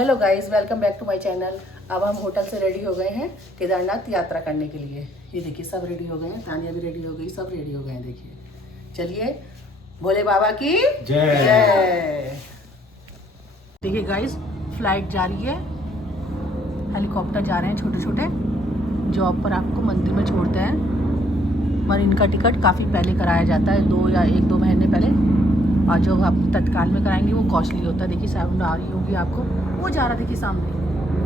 Hello guys, welcome back to my channel. अब हम hotel से रेडी हो गए हैं केदारनाथ यात्रा करने के लिए। ये देखिए सब रेडी हो गए हैं, तानिया भी रेडी हो गई, सब रेडी हो गए हैं। देखिए, चलिए भोले बाबा की जय। देखिए गाइस, फ्लाइट जा रही है, हेलीकॉप्टर जा रहे हैं छोटे छोटे, जॉब पर आपको मंदिर में छोड़ते हैं। पर इनका टिकट काफ़ी पहले कराया जाता है, 1-2 महीने पहले, और जो आप तत्काल में कराएंगे वो कॉस्टली होता है। देखिए साउंड आ रही होगी आपको, वो जा रहा है, देखिए सामने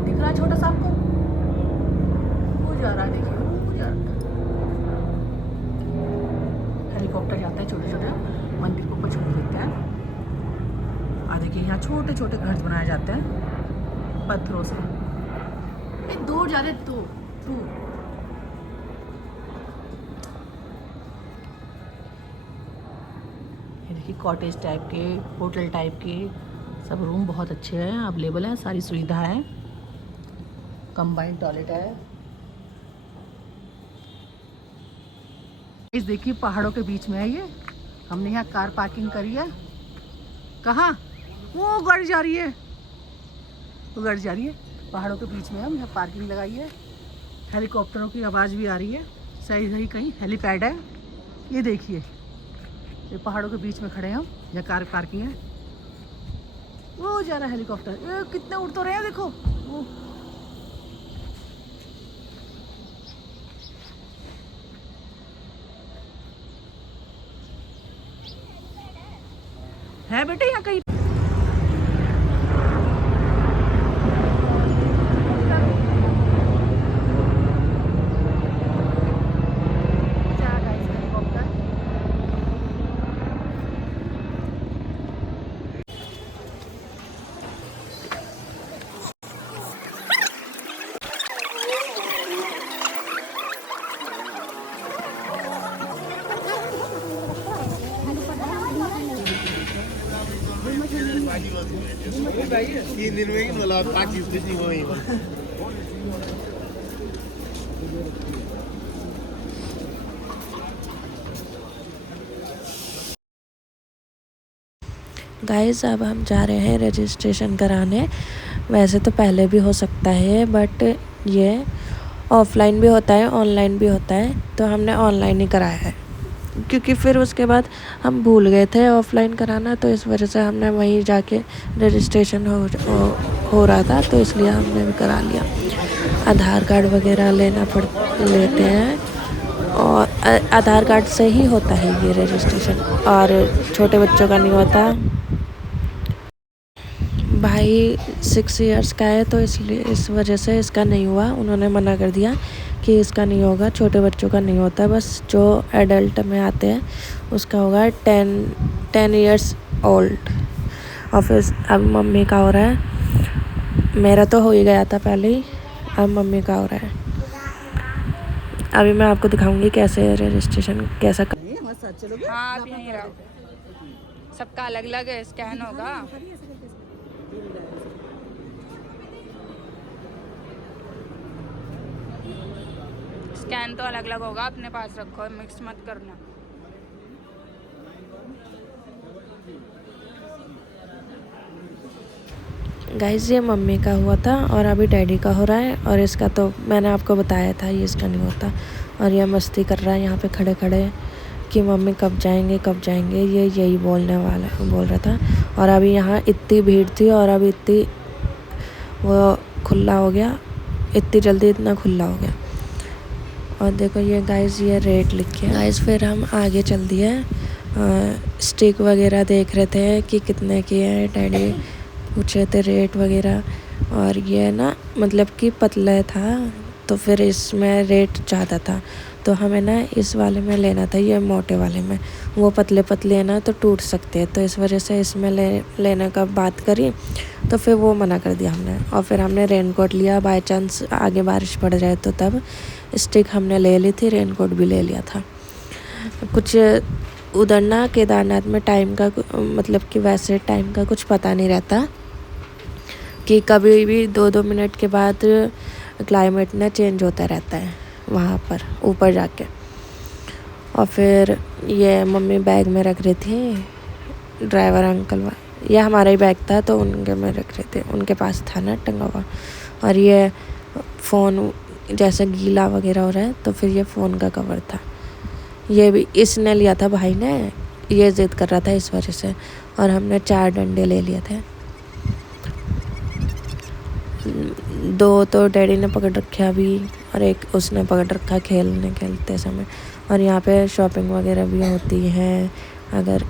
दिख रहा है छोटा सा आपको, वो जा रहा है, देखिए वो जा रहा है। हेलीकॉप्टर जाता है छोटे छोटे, मंदिर को ऊपर छोड़ देते हैं। और देखिए यहाँ छोटे छोटे घर बनाए जाते हैं पत्थरों से। दूर जा रहे तो देखिए कॉटेज टाइप के, होटल टाइप के सब रूम बहुत अच्छे हैं, अवेलेबल हैं, सारी सुविधा है। कंबाइंड टॉयलेट है। इस देखिए पहाड़ों के बीच में है ये, हमने यहाँ कार पार्किंग करी है। कहाँ? वो गाड़ी जा रही है, वो गाड़ी जा रही है, पहाड़ों के बीच में हम यहाँ पार्किंग लगाई है। हेलीकॉप्टरों की आवाज़ भी आ रही है, सही कहीं हेलीपैड है। ये देखिए, ये पहाड़ों के बीच में खड़े हैं हम, यहाँ कार पार्किंग है। वो जा रहा है हेलीकॉप्टर, ये कितने उड़ तो रहे हैं, देखो वो। है बेटे यहाँ कहीं। गाइस अब हम जा रहे हैं रजिस्ट्रेशन कराने। वैसे तो पहले भी हो सकता है, बट ये ऑफलाइन भी होता है ऑनलाइन भी होता है, तो हमने ऑनलाइन ही कराया है, क्योंकि फिर उसके बाद हम भूल गए थे ऑफलाइन कराना, तो इस वजह से हमने वहीं जाके रजिस्ट्रेशन हो रहा था, तो इसलिए हमने भी करा लिया। आधार कार्ड वगैरह लेते हैं, और आधार कार्ड से ही होता है ये रजिस्ट्रेशन, और छोटे बच्चों का नहीं होता। भाई 6 इयर्स का है, तो इसलिए इस वजह से इसका नहीं हुआ, उन्होंने मना कर दिया कि इसका नहीं होगा, छोटे बच्चों का नहीं होता, बस जो एडल्ट में आते हैं उसका होगा 10 इयर्स ओल्ड। और फिर अब मम्मी का हो रहा है, मेरा तो हो ही गया था पहले ही, अब मम्मी का हो रहा है। अभी मैं आपको दिखाऊंगी कैसे रजिस्ट्रेशन कैसा हाँ, आप यहीं रहो, सबका अलग अलग स्कैन होगा। स्कैन तो अलग अलग होगा, अपने पास रखो, मिक्स मत करना। गाइस ये मम्मी का हुआ था और अभी डैडी का हो रहा है, और इसका तो मैंने आपको बताया था ये इसका नहीं होता। और ये मस्ती कर रहा है यहाँ पे खड़े खड़े कि मम्मी कब जाएंगे, ये यही बोल रहा था। और अभी यहाँ इतनी भीड़ थी, और अभी इतनी वो खुला हो गया, इतनी जल्दी इतना खुला हो गया। और देखो ये गाइस, ये रेट लिखे हैं गाइस। फिर हम आगे चल दिए, स्टिक वगैरह देख रहे थे कि कितने की है, डैडी पूछ रहे थे रेट वगैरह। और ये ना मतलब कि पतला था, तो फिर इसमें रेट ज़्यादा था, तो हमें ना इस वाले में लेना था, ये मोटे वाले में। वो पतले पतले है ना, तो टूट सकते हैं, तो इस वजह से इसमें लेने का बात करी, तो फिर वो मना कर दिया हमने। और फिर हमने रेनकोट लिया, बाय चांस आगे बारिश पड़ जाए तो तब। स्टिक हमने ले ली थी, रेनकोट भी ले लिया था। कुछ उधर ना केदारनाथ में टाइम का मतलब कि वैसे टाइम का कुछ पता नहीं रहता, कि कभी भी 2-2 मिनट के बाद क्लाइमेट ना चेंज होता रहता है वहाँ पर ऊपर जाके। और फिर ये मम्मी बैग में रख रही थी, ड्राइवर अंकल ये हमारा ही बैग था तो उनके में रख रहे थे, उनके पास था ना टंगा हुआ। और ये फ़ोन जैसे गीला वगैरह हो रहा है तो फिर ये फ़ोन का कवर था। ये भी इसने लिया था, भाई ने, ये ज़िद कर रहा था इस वजह से। और हमने 4 डंडे ले लिए थे, 2 तो डैडी ने पकड़ रखे अभी और एक उसने पकड़ रखा खेलते समय। और यहाँ पे शॉपिंग वगैरह भी होती है। अगर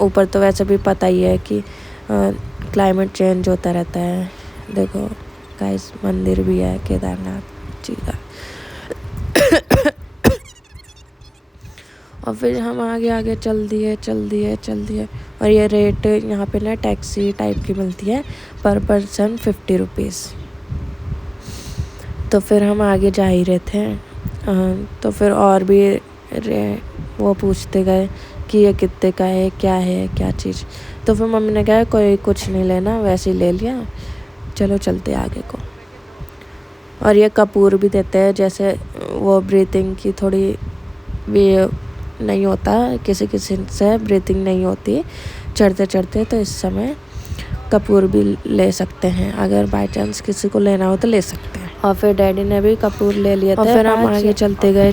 ऊपर तो वैसे भी पता ही है कि क्लाइमेट चेंज होता रहता है। देखो गाइस, मंदिर भी है केदारनाथ जी का। और फिर हम आगे चल दिए। और ये रेट यहाँ पे ना टैक्सी टाइप की मिलती है, पर पर्सन 50 रुपीज़। तो फिर हम आगे जा ही रहे थे। तो फिर और भी वो पूछते गए कि ये कितने का है, क्या चीज़। तो फिर मम्मी ने कहा कोई कुछ नहीं लेना, वैसे ही ले लिया, चलो चलते आगे को। और ये कपूर भी देते हैं, जैसे वो ब्रीथिंग की थोड़ी भी नहीं होता, किसी से ब्रीथिंग नहीं होती चढ़ते तो इस समय कपूर भी ले सकते हैं, अगर बाय चांस किसी को लेना हो तो ले सकते हैं। और फिर डैडी ने भी कपूर ले लिया था। और फिर हम आगे चलते गए।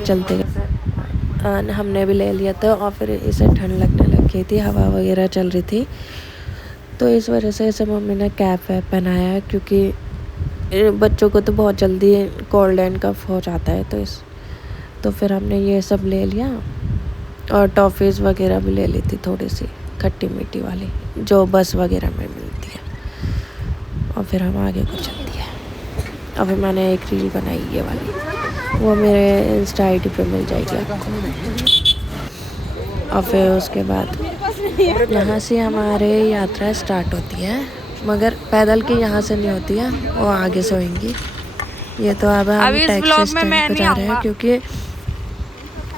हमने भी ले लिया था। और फिर इसे ठंड लगने लगी थी, हवा वगैरह चल रही थी, तो इस वजह से इसे मम्मी ने कैप वैप पहनाया, क्योंकि बच्चों को तो बहुत जल्दी कोल्ड एंड कफ हो जाता है। तो फिर हमने ये सब ले लिया। और टॉफ़ीज़ वगैरह भी ले ली थी, थोड़ी सी खट्टी मीठी वाली जो बस वगैरह में मिलती है। और फिर हम आगे को चल दिए। और फिर मैंने एक रील बनाई ये वाली, वो मेरे इंस्टा ID पे मिल जाएगी आपको। और फिर उसके बाद यहाँ से हमारे यात्रा स्टार्ट होती है, मगर पैदल की यहाँ से नहीं होती है, वो आगे से होंगी। ये तो अब हम टैक्सी स्टैंड पे जा रहे हैं, क्योंकि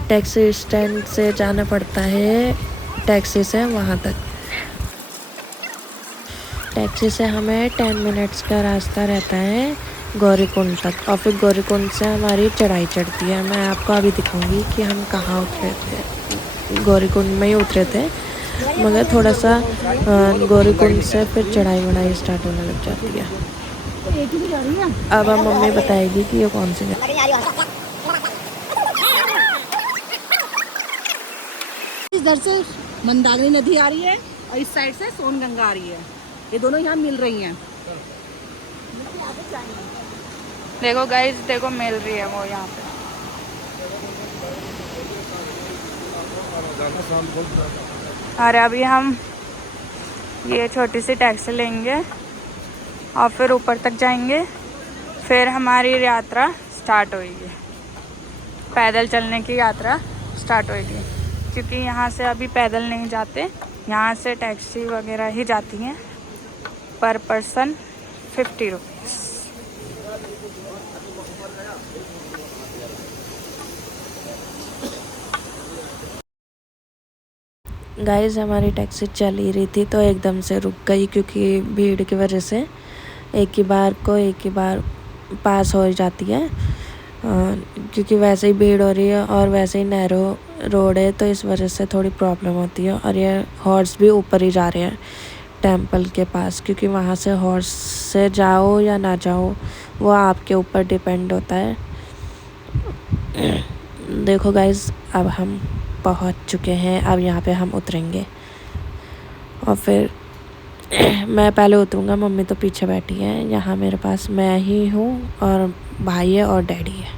टैक्सी स्टैंड से जाना पड़ता है टैक्सी से वहाँ तक। टैक्सी से हमें 10 मिनट्स का रास्ता रहता है गौरीकुंड तक। और फिर गौरीकुंड से हमारी चढ़ाई चढ़ती है। मैं आपको अभी दिखाऊंगी कि हम कहाँ उतरे थे। गौरीकुंड में ही उतरे थे, मगर थोड़ा सा गौरीकुंड से फिर चढ़ाई स्टार्ट होने लग जाती है। अब हम मम्मी बताएगी कि ये कौन सी जगह। इधर से मंदाकिनी नदी आ रही है और इस साइड से सोनगंगा आ रही है, ये दोनों यहाँ मिल रही हैं। देखो गाइस, देखो मिल रही है वो यहाँ पे। और अभी हम ये छोटी सी टैक्सी लेंगे और फिर ऊपर तक जाएंगे, फिर हमारी यात्रा स्टार्ट होगी, पैदल चलने की यात्रा स्टार्ट होगी। क्योंकि यहाँ से अभी पैदल नहीं जाते, यहाँ से टैक्सी वगैरह ही जाती हैं, पर पर्सन 50 रुपीज़। गाइस, हमारी टैक्सी चल ही रही थी तो एकदम से रुक गई, क्योंकि भीड़ की वजह से एक ही बार पास हो जाती है। क्योंकि वैसे ही भीड़ हो रही है और वैसे ही नैरो रोड है, तो इस वजह से थोड़ी प्रॉब्लम होती है। और ये हॉर्स भी ऊपर ही जा रहे हैं टेंपल के पास, क्योंकि वहाँ से हॉर्स से जाओ या ना जाओ वो आपके ऊपर डिपेंड होता है। देखो गाइस, अब हम पहुँच चुके हैं। अब यहाँ पे हम उतरेंगे और फिर मैं पहले उतरूँगा, मम्मी तो पीछे बैठी है। यहाँ मेरे पास मैं ही हूँ और भाई है और डैडी है,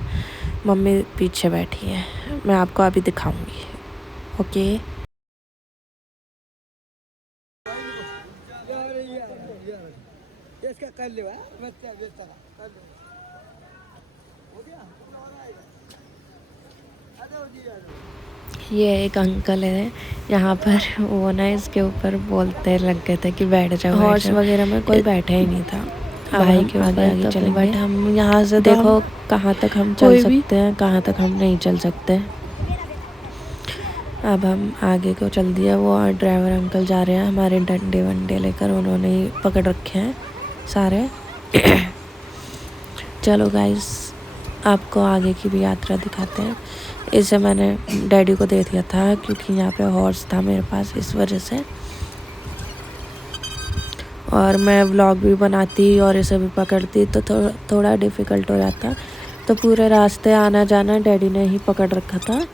मम्मी पीछे बैठी है। मैं आपको अभी दिखाऊंगी। ओके। ये एक अंकल है यहाँ पर, वो ना इसके ऊपर बोलते लग गए थे कि बैठ जाओ। हॉर्स वगैरह में कोई बैठा ही नहीं था। भाई के आगे चलेंगे, बट हम यहाँ से देखो कहाँ तक हम चल सकते हैं, कहाँ तक हम नहीं चल सकते। अब हम आगे को चल दिया। वो ड्राइवर अंकल जा रहे हैं हमारे डंडे वंडे लेकर, उन्होंने ही पकड़ रखे हैं सारे। चलो गाइस, आपको आगे की भी यात्रा दिखाते हैं। इसे मैंने डैडी को दे दिया था, क्योंकि यहाँ पे हॉर्स था मेरे पास, इस वजह से। और मैं व्लॉग भी बनाती और इसे भी पकड़ती तो थोड़ा डिफ़िकल्ट हो जाता। तो पूरे रास्ते आना जाना डैडी ने ही पकड़ रखा था,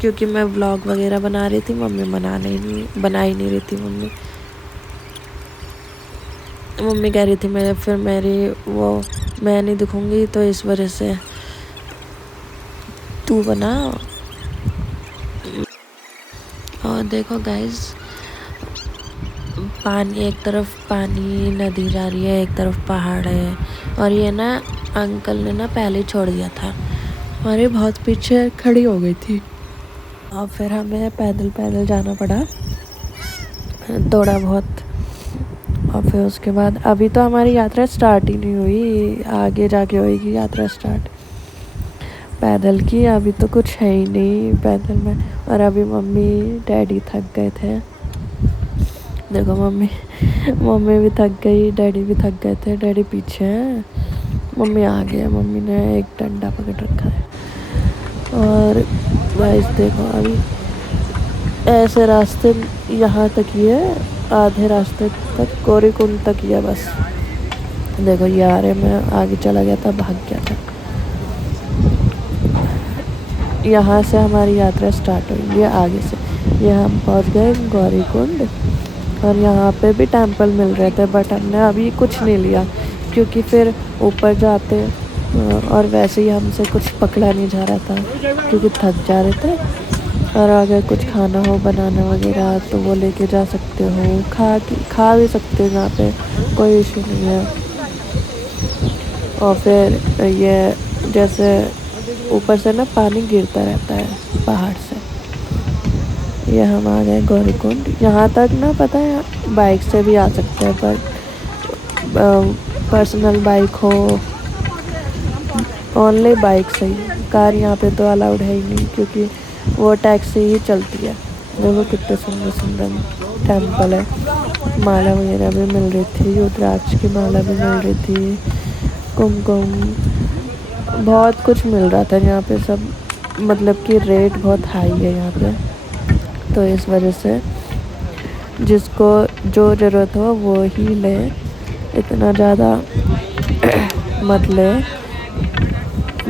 क्योंकि मैं व्लॉग वगैरह बना रही थी, मम्मी बना ही नहीं रही थी। मम्मी कह रही थी मैं नहीं दिखूंगी, तो इस वजह से तू बना। और देखो गाइस, पानी, एक तरफ पानी नदी जा रही है, एक तरफ पहाड़ है। और ये ना अंकल ने ना पहले ही छोड़ दिया था, हमारे बहुत पीछे खड़ी हो गई थी। और फिर हमें पैदल पैदल जाना पड़ा थोड़ा बहुत। और फिर उसके बाद अभी तो हमारी यात्रा स्टार्ट ही नहीं हुई, आगे जाके होगी यात्रा स्टार्ट पैदल की। अभी तो कुछ है ही नहीं पैदल में। और अभी मम्मी डैडी थक गए थे, देखो मम्मी भी थक गई, डैडी भी थक गए थे। डैडी पीछे हैं, मम्मी आगे है, मम्मी ने एक डंडा पकड़ रखा है। और गाइस देखो, अभी ऐसे रास्ते यहाँ तक ही है, आधे रास्ते तक गौरीकुंड तक ही है बस। देखो ये आ रहे, मैं आगे चला गया था, भाग गया था। यहाँ से हमारी यात्रा स्टार्ट हुई है आगे से। ये हम पहुँच गए गौरीकुंड। और यहाँ पे भी टेंपल मिल रहे थे, बट हमने अभी कुछ नहीं लिया, क्योंकि फिर ऊपर जाते और वैसे ही हमसे कुछ पकड़ा नहीं जा रहा था, क्योंकि थक जा रहे थे। और अगर कुछ खाना हो बनाना वगैरह तो वो लेके जा सकते हो, खा भी सकते हो, यहाँ पे कोई इशू नहीं है। और फिर ये जैसे ऊपर से ना पानी गिरता रहता है पहाड़ से। ये हम आ गए गौरीकुंड। यहाँ तक ना पता है बाइक से भी आ सकते हैं, पर पर्सनल बाइक हो, ओनली बाइक से ही। कार यहाँ पे तो अलाउड है ही नहीं, क्योंकि वो टैक्सी ही चलती है। देखो कितने सुंदर सुंदर टेंपल है। माला वगैरह भी मिल रही थी, रुद्राक्ष की माला भी मिल रही थी, कुमकुम, बहुत कुछ मिल रहा था यहाँ पे सब। मतलब कि रेट बहुत हाई है यहाँ पे, तो इस वजह से जिसको जो ज़रूरत हो वो ही ले, इतना ज़्यादा मत ले।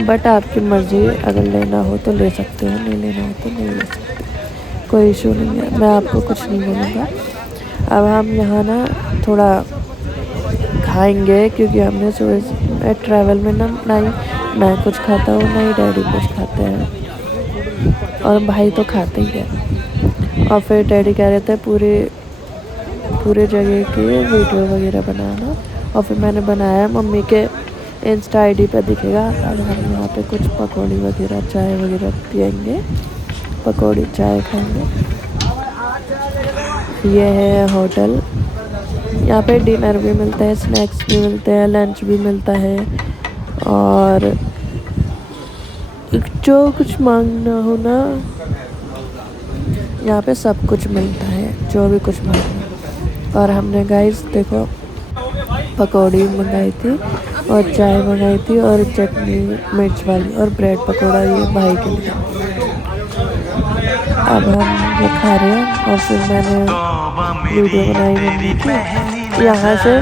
बट आपकी मर्ज़ी, अगर लेना हो तो ले सकते हो, नहीं लेना हो तो नहीं ले सकते, कोई इशू नहीं है। मैं आपको कुछ नहीं बोलूँगा। अब हम यहाँ ना थोड़ा खाएंगे, क्योंकि हमने सुबह ट्रैवल में ना ही मैं कुछ खाता हूँ, ना ही डैडी कुछ खाते हैं, और भाई तो खाते ही है। और फिर डैडी कह रहे थे पूरे जगह की वीडियो वगैरह बनाना। और फिर मैंने बनाया, मम्मी के इंस्टा आईडी पे दिखेगा। अब हम यहाँ पे कुछ पकौड़ी वगैरह, चाय वगैरह पियेंगे, पकौड़ी चाय खाएंगे। ये है होटल, यहाँ पे डिनर भी मिलता है, स्नैक्स भी मिलते हैं, लंच भी मिलता है, और जो कुछ मांगना हो ना यहाँ पे सब कुछ मिलता है, जो भी कुछ मांगना। और हमने गाइस देखो पकौड़ी मंगाई थी, और चाय मंगाई थी, और चटनी मिर्च वाली, और ब्रेड पकौड़ा ये भाई के लिए। अब हम ये खा रहे हैं। और फिर मैंने वीडियो बनाई मम्मी की। यहाँ से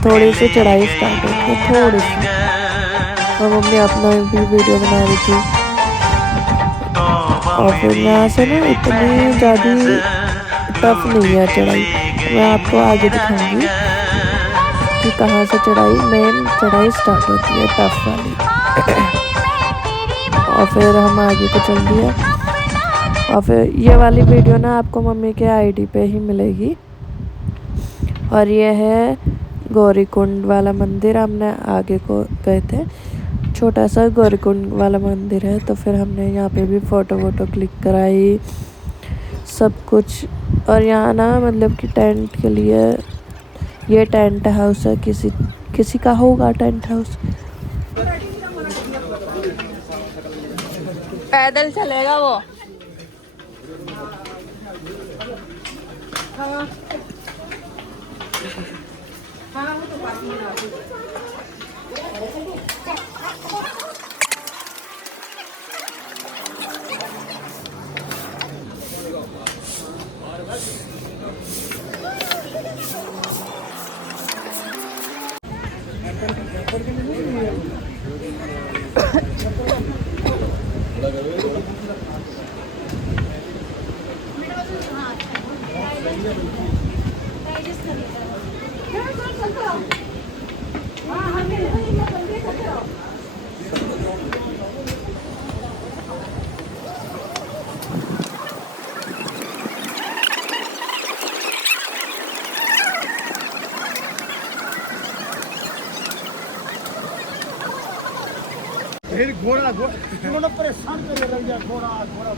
थोड़ी सी चढ़ाई स्टार्ट होती है, थोड़ी सी, और मम्मी अपना भी वीडियो बना रही थी। और फिर यहाँ से ना इतनी ज़्यादा टफ नहीं है चढ़ाई, मैं आपको आगे दिखाऊंगी कि कहाँ से मेन चढ़ाई स्टार्ट होती है, टफ वाली। और फिर हम आगे को चल दिए। और फिर ये वाली वीडियो ना आपको मम्मी के आईडी पे ही मिलेगी। और ये है गौरीकुंड वाला मंदिर, हमने आगे को गए थे, छोटा सा गौरीकुंड वाला मंदिर है। तो फिर हमने यहाँ पे भी फ़ोटो क्लिक कराई, सब कुछ। और यहाँ ना मतलब कि टेंट के लिए, ये टेंट हाउस है, किसी का होगा टेंट हाउस। पैदल चलेगा वो। फिर घोड़ा घोड़ा परेशान कर रह गया घोड़ा घोड़ा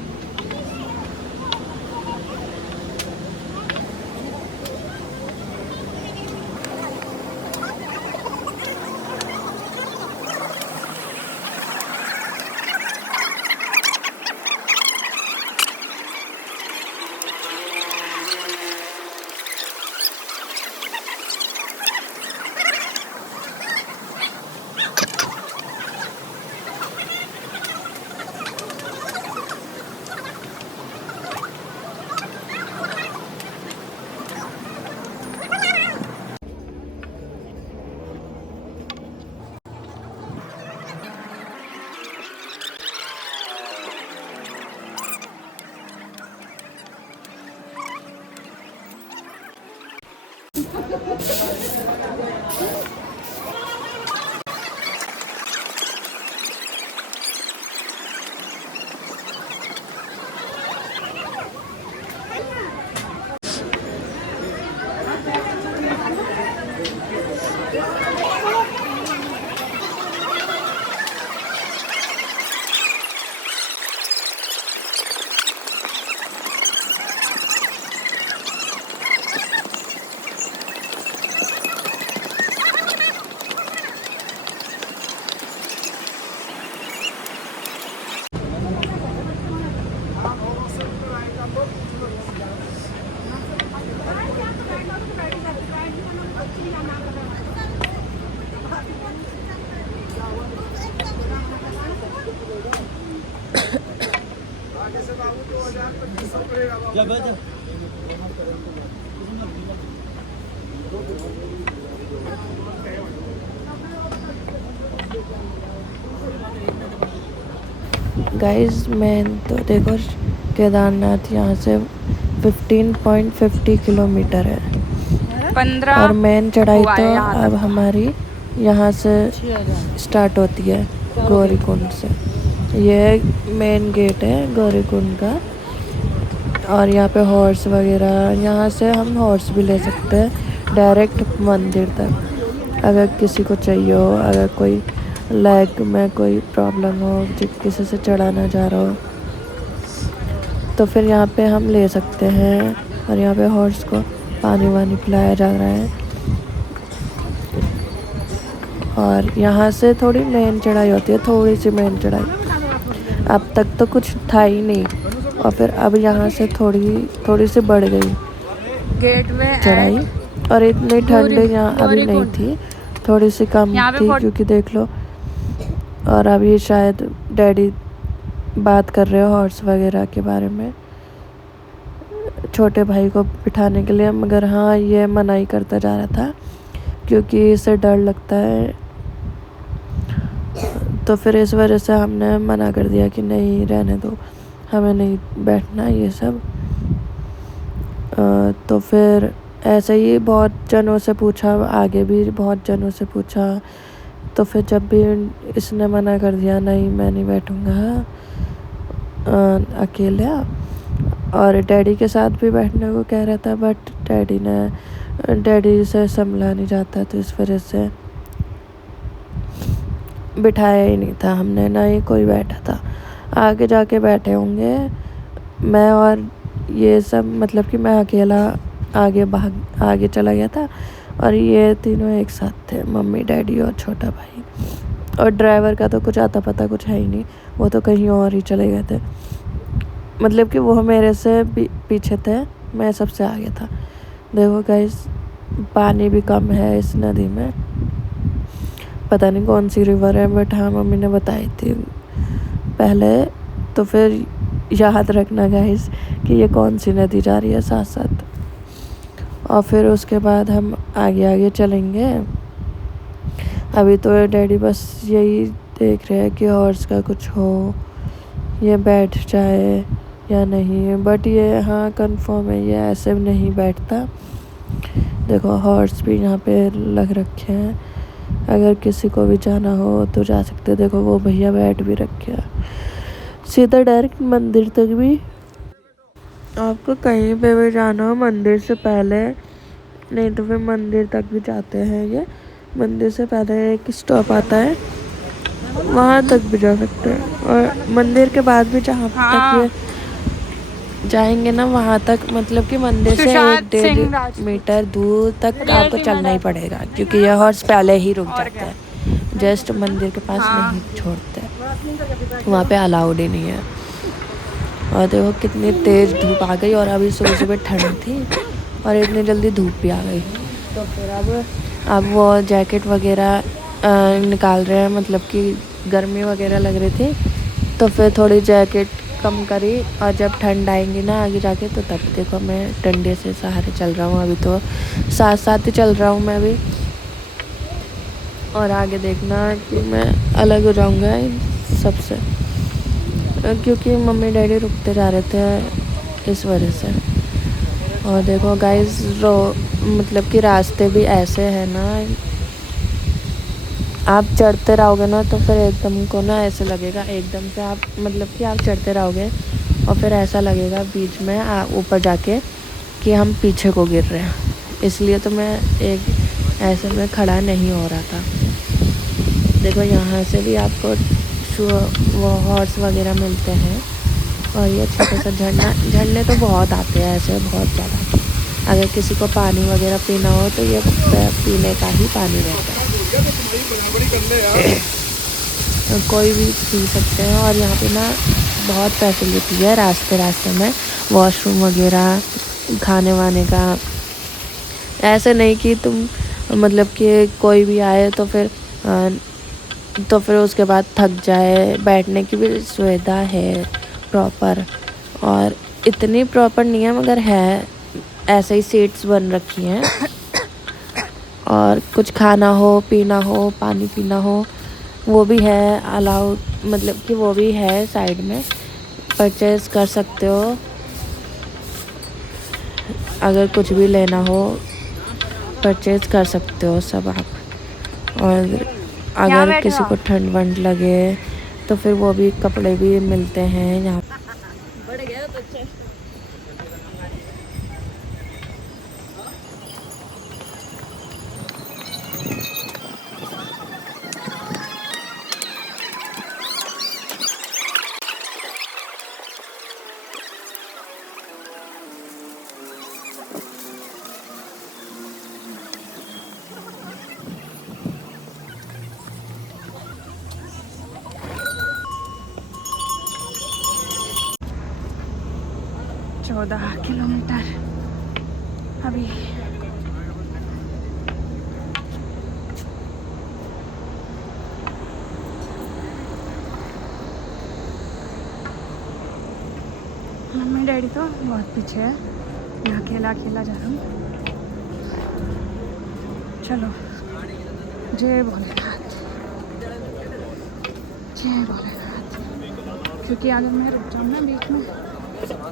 गाइस मैं तो देखो केदारनाथ यहाँ से 15.50 किलोमीटर है 15 और मेन चढ़ाई हुआ है तो यहाँ तक। अब हमारी यहाँ से स्टार्ट होती है गौरीकुंड से। ये मेन गेट है गौरीकुंड का और यहाँ पे हॉर्स वगैरह, यहाँ से हम हॉर्स भी ले सकते हैं डायरेक्ट मंदिर तक अगर किसी को चाहिए हो। अगर कोई लेग में कोई प्रॉब्लम हो, किसी से चढ़ा ना जा रहा हो तो फिर यहाँ पे हम ले सकते हैं। और यहाँ पे हॉर्स को पानी वानी पिलाया जा रहा है। और यहाँ से थोड़ी मेन चढ़ाई होती है, थोड़ी सी मेन चढ़ाई। अब तक तो कुछ था ही नहीं और फिर अब यहाँ से थोड़ी सी बढ़ गई गेट में चढ़ाई। और इतनी ठंड यहाँ अभी नहीं थी, थोड़ी सी कम थी क्योंकि देख लो। और अभी शायद डैडी बात कर रहे हो हॉर्स वगैरह के बारे में छोटे भाई को बिठाने के लिए, मगर हाँ ये मनाही करता जा रहा था क्योंकि इसे डर लगता है। तो फिर इस वजह से हमने मना कर दिया कि नहीं रहने दो, हमें नहीं बैठना ये सब। तो फिर ऐसे ही बहुत जनों से पूछा, आगे भी बहुत जनों से पूछा। तो फिर जब भी इसने मना कर दिया नहीं मैं नहीं बैठूँगा अकेले, और डैडी के साथ भी बैठने को कह रहा था बट डैडी से संभला नहीं जाता तो इस वजह से बिठाया ही नहीं था हमने, ना ही कोई बैठा था। आगे जाके बैठे होंगे मैं और ये सब, मतलब कि मैं अकेला आगे चला गया था और ये तीनों एक साथ थे, मम्मी डैडी और छोटा भाई। और ड्राइवर का तो कुछ आता पता कुछ है ही नहीं, वो तो कहीं और ही चले गए थे। मतलब कि वो मेरे से पीछे थे, मैं सबसे आगे था। देखो गाइस पानी भी कम है इस नदी में, पता नहीं कौन सी रिवर है बट हाँ मम्मी ने बताई थी पहले। तो फिर याद रखना गाइस कि ये कौन सी नदी जा रही है साथ साथ। और फिर उसके बाद हम आगे चलेंगे अभी तो डैडी बस यही देख रहे हैं कि हॉर्स का कुछ हो, ये बैठ जाए या नहीं। बट ये हाँ कंफर्म है, ये ऐसे नहीं बैठता। देखो हॉर्स भी यहाँ पे लग रखे हैं, अगर किसी को भी जाना हो तो जा सकते। देखो वो भैया बैठ भी रखे हैं, सीधा डायरेक्ट मंदिर तक भी। आपको कहीं पे भी जाना हो मंदिर से पहले, नहीं तो फिर मंदिर तक भी जाते हैं। ये मंदिर से पहले एक स्टॉप आता है, वहाँ तक भी जा सकते हैं। और मंदिर के बाद भी जहाँ तक ये जाएंगे ना, वहाँ तक मतलब कि मंदिर से 1-1.5 मीटर दूर तक आपको चलना ही पड़ेगा, क्योंकि यह हॉर्स पहले ही रुक जाता है। जस्ट मंदिर के पास नहीं छोड़ते, वहाँ पे अलाउड ही नहीं है। और देखो कितनी तेज़ धूप आ गई, और अभी सुबह सुबह ठंड थी और इतनी जल्दी धूप भी आ गई। तो फिर अब वो जैकेट वगैरह निकाल रहे हैं, मतलब कि गर्मी वगैरह लग रही थी, तो फिर थोड़ी जैकेट कम करी। और जब ठंड आएंगी ना आगे जाके, तो तब देखो मैं डंडे से सहारे चल रहा हूँ। अभी तो साथ साथ ही चल रहा हूँ मैं भी, और आगे देखना कि मैं अलग हो जाऊँगा इन सबसे, क्योंकि मम्मी डैडी रुकते जा रहे थे इस वजह से। और देखो गाइस मतलब कि रास्ते भी ऐसे हैं ना, आप चढ़ते रहोगे ना तो फिर एकदम को ना ऐसे लगेगा, एकदम से आप मतलब कि आप चढ़ते रहोगे और फिर ऐसा लगेगा बीच में ऊपर जाके कि हम पीछे को गिर रहे हैं। इसलिए तो मैं एक ऐसे में खड़ा नहीं हो रहा था। देखो यहाँ से भी आपको वो हॉर्स वगैरह मिलते हैं, और ये छोटा सा झरने तो बहुत आते हैं ऐसे, बहुत ज़्यादा। अगर किसी को पानी वगैरह पीना हो तो ये पीने का ही पानी रहता है, कोई भी पी सकते हैं। और यहाँ पे ना बहुत फैसिलिटी है रास्ते में, वॉशरूम वगैरह, खाने वाने का। ऐसे नहीं कि तुम मतलब कि कोई भी आए तो फिर उसके बाद थक जाए। बैठने की भी सुविधा है प्रॉपर, और इतनी प्रॉपर नहीं है मगर है, ऐसे ही सीट्स बन रखी हैं। और कुछ खाना हो, पीना हो, पानी पीना हो, वो भी है अलाउड, मतलब कि वो भी है साइड में, परचेज़ कर सकते हो अगर कुछ भी लेना हो, परचेज़ कर सकते हो सब आप। और अगर किसी को ठंड वंड लगे तो फिर वो भी कपड़े भी मिलते हैं यहाँ। बढ़ गया तो अच्छा। चौदह किलोमीटर अभी। मम्मी डैडी तो बहुत पीछे है, मैं अकेला जा रहा हूँ। चलो, जय भोलेनाथ, जय भोलेनाथ। क्योंकि अगर मैं रुक जाऊँ ना बीच में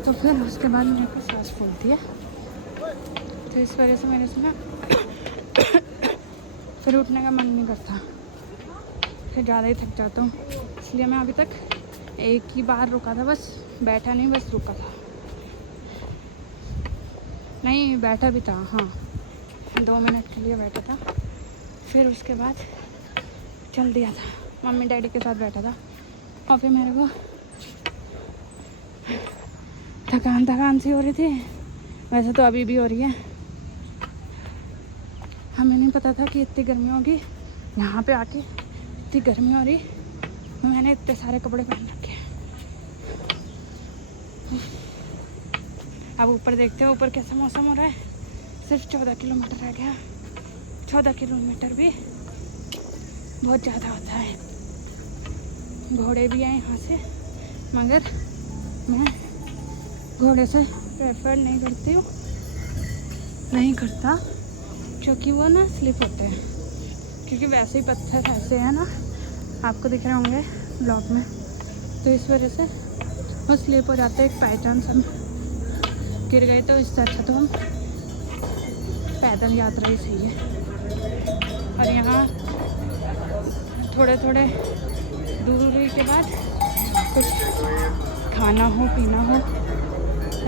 तो फिर उसके बाद मेरे को सांस फूलती है, तो इस वजह से मेरे से ना फिर उठने का मन नहीं करता, फिर ज़्यादा ही थक जाता हूँ। इसलिए मैं अभी तक एक ही बार रुका था, बस बैठा नहीं, बस रुका था। नहीं बैठा भी था, हाँ 2 मिनट के लिए बैठा था, फिर उसके बाद चल दिया था। मम्मी डैडी के साथ बैठा था, और फिर मेरे को थकान सी हो रही थी। वैसे तो अभी भी हो रही है। हमें नहीं पता था कि इतनी गर्मी होगी, यहाँ पे आके इतनी गर्मी हो रही, मैंने इतने सारे कपड़े पहन रखे हैं। अब ऊपर देखते हैं ऊपर कैसा मौसम हो रहा है। सिर्फ 14 किलोमीटर रह गया। 14 किलोमीटर भी बहुत ज़्यादा होता है। घोड़े भी हैं यहाँ से, मगर मैं घोड़े से प्रेफर नहीं करती हूँ, नहीं करता, क्योंकि वो ना स्लिप होते हैं। क्योंकि वैसे ही पत्थर ऐसे है ना, आपको दिख रहे होंगे ब्लॉग में, तो इस वजह से वो स्लिप हो जाते हैं। एक पहचान सब गिर गए तो इससे अच्छा तो हम पैदल यात्रा ही सही है। और यहाँ थोड़े थोड़े दूरी के बाद कुछ खाना हो, पीना हो,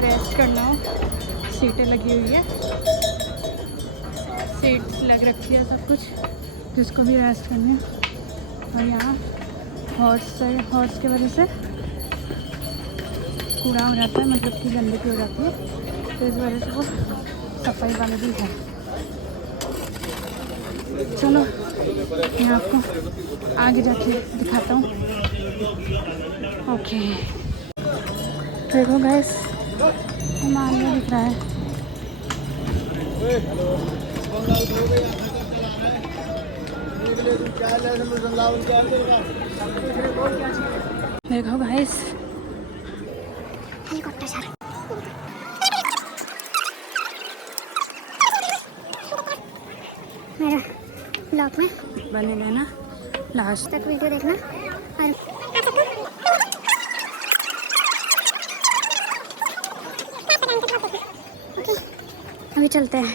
रेस्ट करना हो, सीटें लगी हुई है, सीट्स लग रखी है सब कुछ, जिसको भी रेस्ट करनी है। और यहाँ हॉर्स की वजह से कूड़ा हो जाता है, मतलब कि गंदगी हो जाती है, तो इस वजह से वो सफाई वाले भी है। चलो मैं आपको आगे जाके दिखाता हूँ। ओके, देखो गाइस, हिमालय दिख रहा है। देखो गाइस, मेरा ब्लॉग में बने रहना, लास्ट तक वीडियो देखना। और अभी चलते हैं।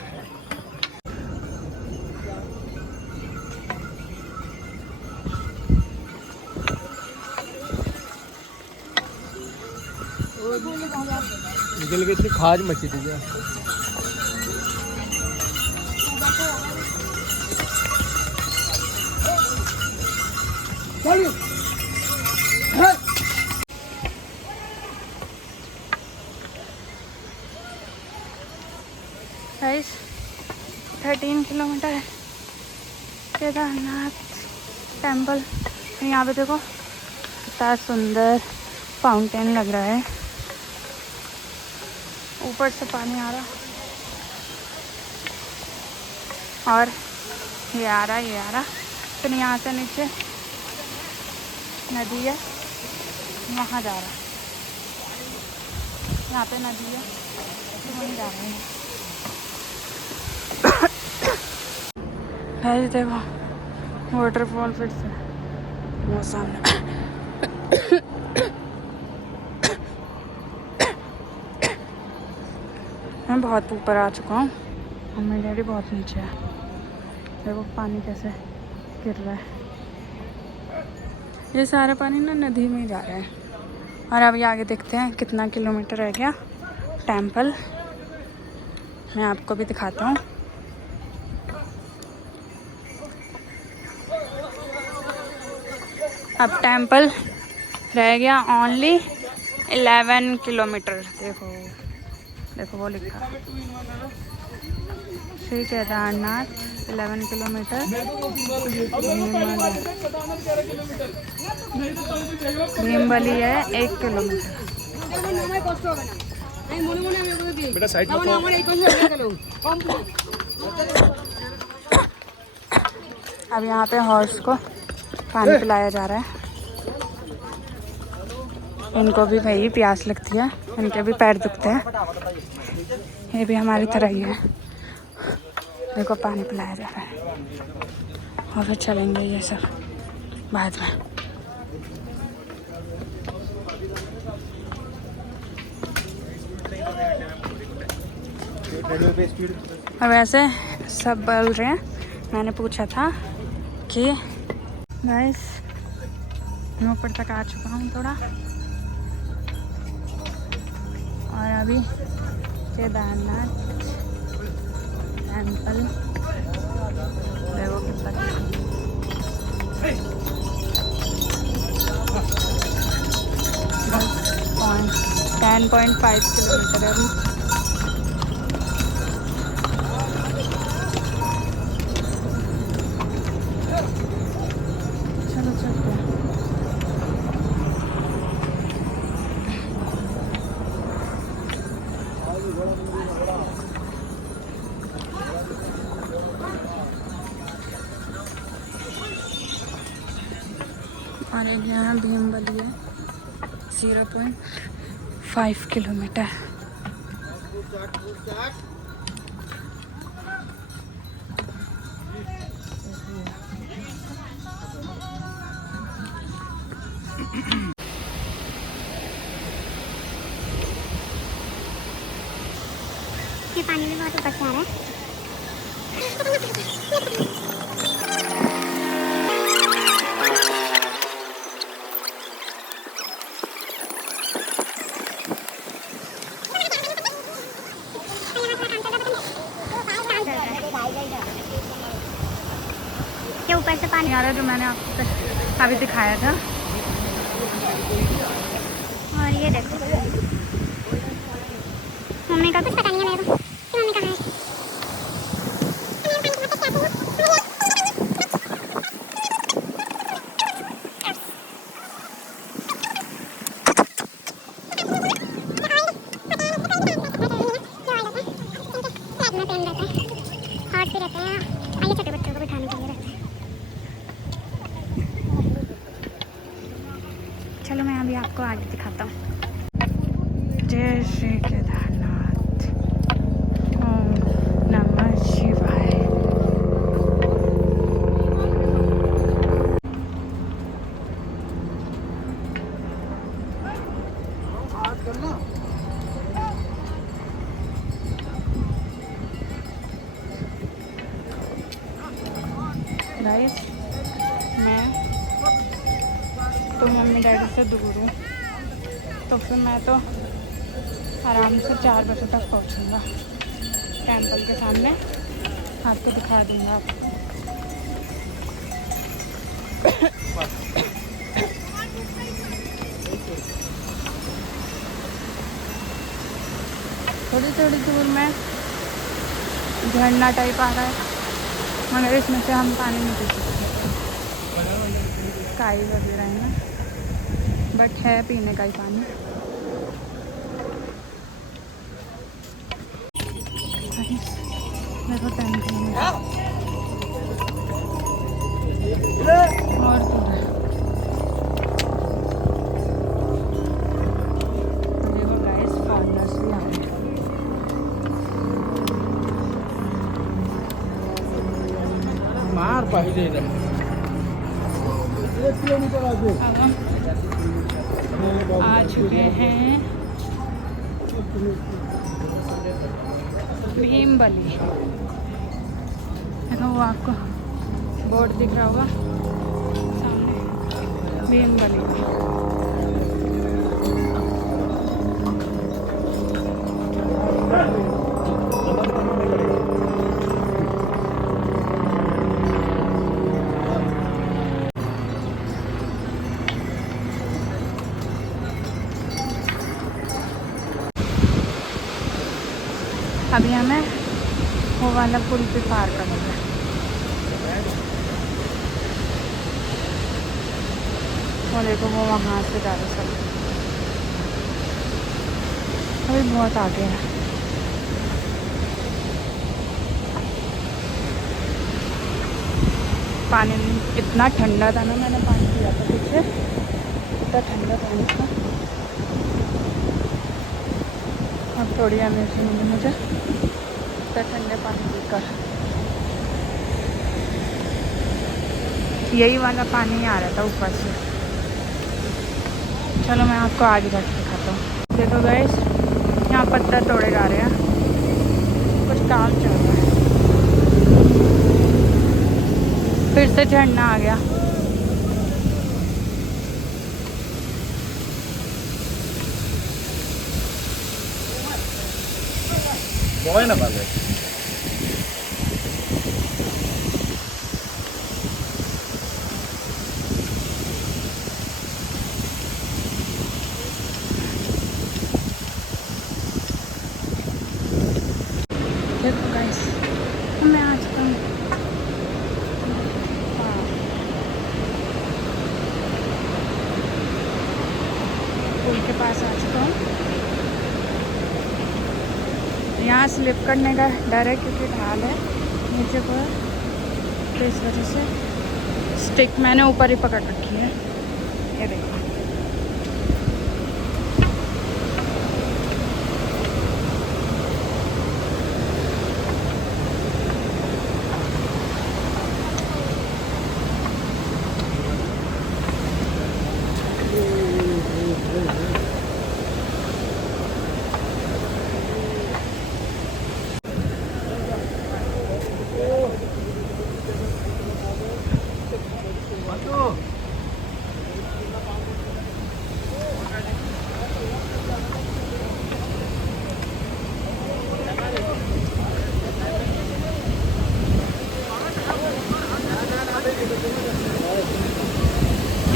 निकल गई थी, खाज मची थी क्या? गाइस 13 किलोमीटर है केदारनाथ टेम्पल। यहाँ पे देखो कितना सुंदर फाउंटेन लग रहा है, ऊपर से पानी आ रहा, और ये आ रहा, फिर यहाँ से नीचे नदी है, वहाँ जा रहा, यहाँ पे नदी है तो वहीं जा रहे हैं। गाइस देखो वाटरफॉल फिर से वो सामने। मैं बहुत ऊपर आ चुका हूँ और मेरी डैडी बहुत नीचे है। देखो पानी कैसे गिर रहा है, ये सारा पानी ना नदी में जा रहा है। और अभी आगे देखते हैं कितना किलोमीटर रह गया टेम्पल, मैं आपको भी दिखाता हूँ। अब टेम्पल रह गया ओनली 11 किलोमीटर। देखो देखो वो लिखा श्री केदारनाथ 11 किलोमीटर, भीमबली है 1 किलोमीटर। बेटा साइड में अब यहाँ पे हॉर्स को पानी पिलाया जा रहा है, इनको भी भाई प्यास लगती है, इनके भी पैर दुखते हैं, ये भी हमारी तरह ही है। देखो पानी पिलाया जा रहा है और फिर चलेंगे ये सब बाद में। और वैसे सब बोल रहे हैं, मैंने पूछा था कि गाइस मैं ऊपर तक आ चुका हूँ थोड़ा, और अभी केदारनाथ टेम्पल देखो कितना 10.5 किलोमीटर है अभी। चलो चलते हैं। और एक यहाँ भीमबली है 0.5 किलोमीटर। पानी भी बहुत ऊपर से आ रहा है। ये ऊपर से पानी आ रहा है जो मैंने आपको अभी दिखाया था। और ये देखो मम्मी का कुछ पता नहीं है मेरे को कि मम्मी कहाँ है। हाथ भी रहते हैं, आइए छोटे बच्चों को बिठाने के लिए रहते हैं। चलो मैं अभी आपको आगे दिखाता हूँ। जय श्री केदारनाथ, ओम नमः शिवाय। गाइस मैं तो मम्मी डैडी से दूर हूँ, तो फिर मैं तो आराम से 4 बजे तक पहुँचूँगा टेंपल के सामने। आपको दिखा दूँगा। थोड़ी थोड़ी दूर में झरना टाइप आ रहा है, मगर इसमें से हम पानी नहीं पी सकते, काई वगैरह है ना, बट है पीने का ही पानी। देखो 10 किलोमीटर और दूर है। देखो गाइस फॉरेनर्स भी आ रहे हैं। मार पाहिजे रे 1 किलोमीटर आगे अब हम आ चुके हैं भीमबली। देखो वो आपको बोर्ड दिख रहा होगा सामने, भीमबली। अभी हमें वो वाला पुल पे पार करना है। वो देखो वो वहाँ से जा रहा सब, अभी बहुत आगे है। पानी इतना ठंडा था ना, मैंने पानी पिया था पीछे, इतना ठंडा पानी था। अब थोड़ी एनर्जी मिली मुझे इतना ठंडे पानी पीकर। यही वाला पानी आ रहा था ऊपर से। चलो मैं आपको आगे जाके दिखाता हूँ। देखो गाइस यहाँ पत्थर तोड़े जा रहे हैं, कुछ काम चल रहा है। फिर से झरना आ गया। बॉय ना पाले देखो गाइस मैं आज तक पुल के पास आ चुका हूँ। यहाँ स्लिप करने का डर है क्योंकि ढाल है नीचे पर, तो इस वजह से स्टिक मैंने ऊपर ही पकड़ रखी है। ये देखो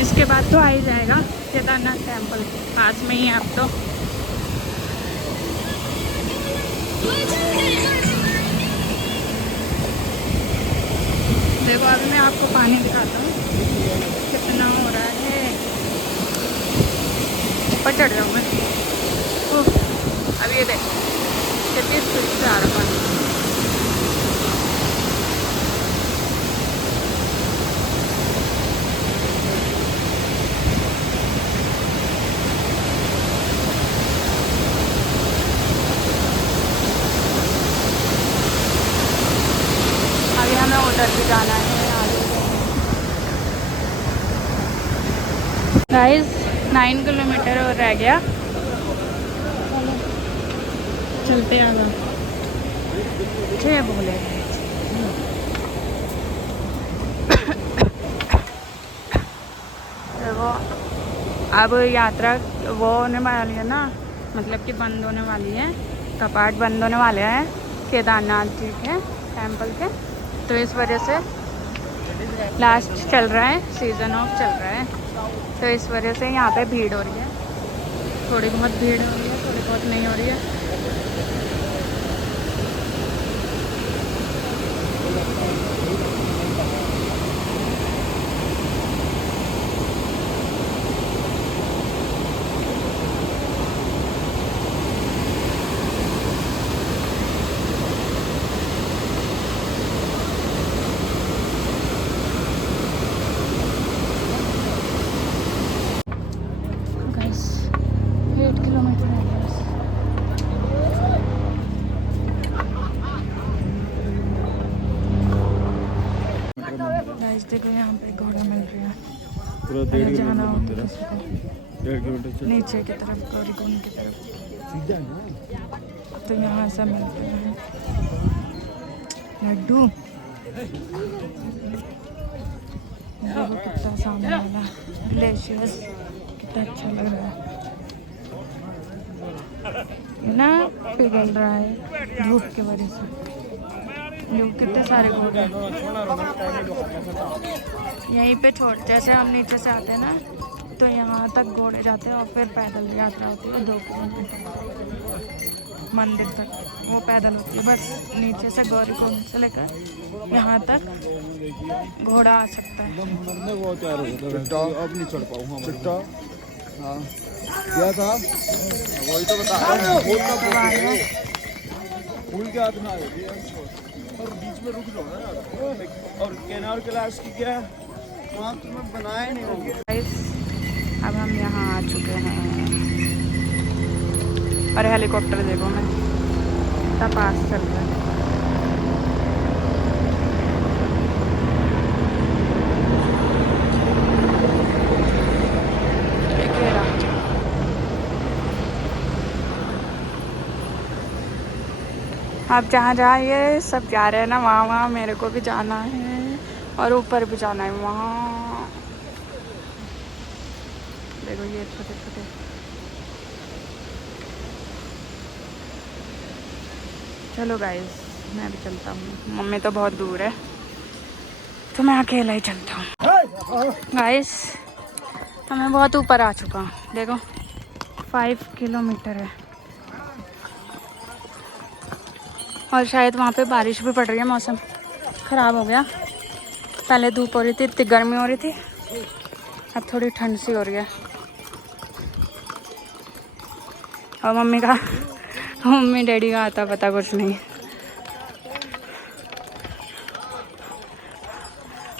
इसके बाद तो आ ही जाएगा केदारनाथ टेम्पल, पास में ही है अब तो। देखो अभी मैं आपको पानी दिखाता हूँ कितना हो रहा है। ऊपर चढ़ जाऊँ मैं। अब ये देखो कितनी स्पीड से आ रहा पानी। अभी हमें उधर भी जाना है गाइस। 9 किलोमीटर और रह गया, चलते आगा। जय भोले। देखो अब यात्रा वो होने वाली है ना, मतलब कि बंद होने वाली है, कपाट बंद होने वाले हैं केदारनाथ जी के टेम्पल के। तो इस वजह से लास्ट चल रहा है, सीज़न ऑफ चल रहा है, तो इस वजह से यहाँ पे भीड़ हो रही है। थोड़ी बहुत भीड़ हो रही है, थोड़ी बहुत नहीं हो रही है। गाइस 8 किलोमीटर है बस। गाइस देखो यहाँ पे घोड़ा मिल रहा है। पूरा अगर जाना हो तेरा किसी को 1.5 किलोमीटर नीचे की तरफ, गौरीकुंड की तरफ, सीधा ना। तो यहाँ से मिलते हैं लड्डू। देखो कितना सामने वाला ग्लेशियर्स कितना अच्छा लग रहा है। ये ना पिघल रहा है धूप की वजह से। लोग कितने सारे घोड़े यहीं पे छोड़ते, जैसे हम नीचे से आते हैं ना तो यहाँ तक घोड़े जाते हैं और फिर पैदल यात्रा होती है 2 किलोमीटर मंदिर तक, वो पैदल होती है बस। नीचे से गौरीकुंड से लेकर यहाँ तक घोड़ा आ सकता है। वो तैयार हो गया, अब नहीं चढ़ पाऊंगा। चिट्टा हाँ क्या था वही तो बता रहा हूँ। फूल के हाथ में और बीच में रुक जाओ ना यार। और कैनाल क्लास की क्या वहाँ तुम्हें बनाए नहीं होंगे। अब हम यहाँ आ चुके हैं और हेलीकॉप्टर देखो मैं कितना पास चल रहा है। अब जहाँ जहाँ ये सब जा रहे हैं ना, वहाँ वहाँ मेरे को भी जाना है और ऊपर भी जाना है। वहाँ देखो ये छोटे छोटे चलो गाइस मैं भी चलता हूँ। मम्मी तो बहुत दूर है तो मैं अकेला ही चलता हूँ। गाइस तो मैं बहुत ऊपर आ चुका हूँ। देखो 5 किलोमीटर है और शायद वहाँ पे बारिश भी पड़ रही है। मौसम ख़राब हो गया, पहले धूप हो रही थी, इतनी गर्मी हो रही थी, अब थोड़ी ठंड सी हो रही है। और मम्मी डैडी का आता पता कुछ नहीं।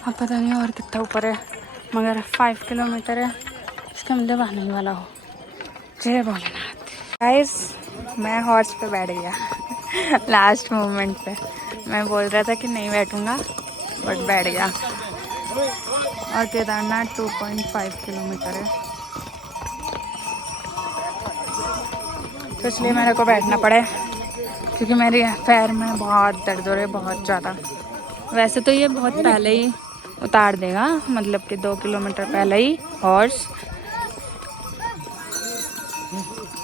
अब पता नहीं और कितना ऊपर है, मगर 5 किलोमीटर है, इसका मतलब आने ही वाला हो। जय भोलेनाथ। गाइस मैं हॉर्स पे बैठ गया लास्ट मोमेंट पे। मैं बोल रहा था कि नहीं बैठूंगा बट बैठ गया। और केदारनाथ 2.5 किलोमीटर है तो इसलिए मेरे को बैठना पड़े क्योंकि मेरे पैर में बहुत दर्द हो रहे, बहुत ज़्यादा। वैसे तो ये बहुत पहले ही उतार देगा, मतलब कि 2 किलोमीटर पहले ही हॉर्स,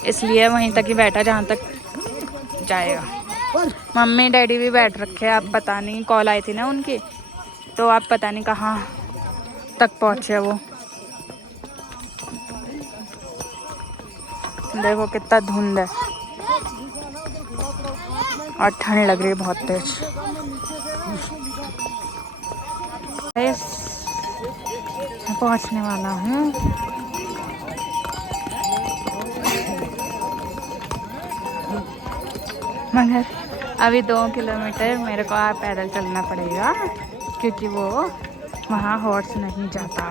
इसलिए वहीं तक ही बैठा जहाँ तक जाएगा। मम्मी डैडी भी बैठ रखे हैं, अब पता नहीं, कॉल आई थी ना उनकी, तो अब पता नहीं कहाँ तक पहुँचे वो। देखो कितना धुंध है और ठंड लग रही है बहुत तेज। Guys, मैं पहुंचने वाला हूँ। मगर अभी 2 किलोमीटर मेरे को पैदल चलना पड़ेगा क्योंकि वो वहाँ हॉर्स नहीं जाता,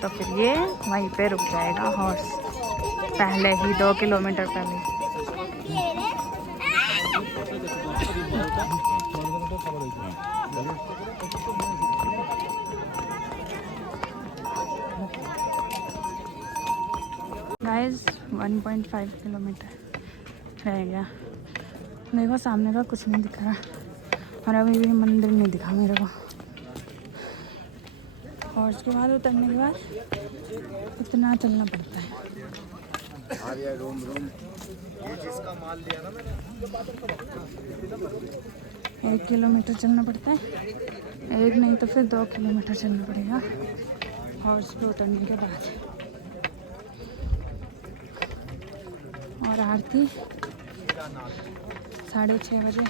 तो फिर ये वहीं पे रुक जाएगा हॉर्स पहले ही 2 किलोमीटर पहले। गाइस 1.5 किलोमीटर रह गया। देखो सामने का कुछ नहीं दिख रहा और अभी भी मंदिर नहीं दिखा मेरे को। और उसके बाद उतरने के बाद इतना चलना पड़ता है। 1 किलोमीटर चलना पड़ता है, 1 नहीं तो फिर 2 किलोमीटर चलना पड़ेगा हॉर्स पे उतरने के बाद। और आरती 6:30 बजे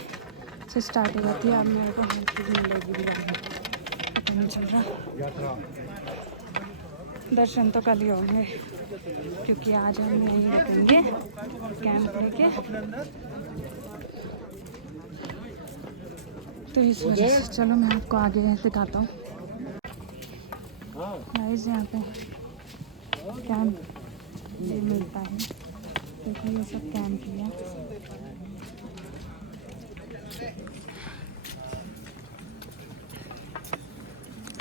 से स्टार्ट हो जाती है। अब मेरे को हल्की मिलेगी भी पता नहीं चल रहा। दर्शन तो कल ही होंगे क्योंकि आज हम नहीं रुकेंगे कैंप लेके, तो इस वजह से। चलो मैं आपको आगे दिखाता हूँ। गाइस यहाँ पे कैंप ये मिलता है क्योंकि ये सब कैंप ही है।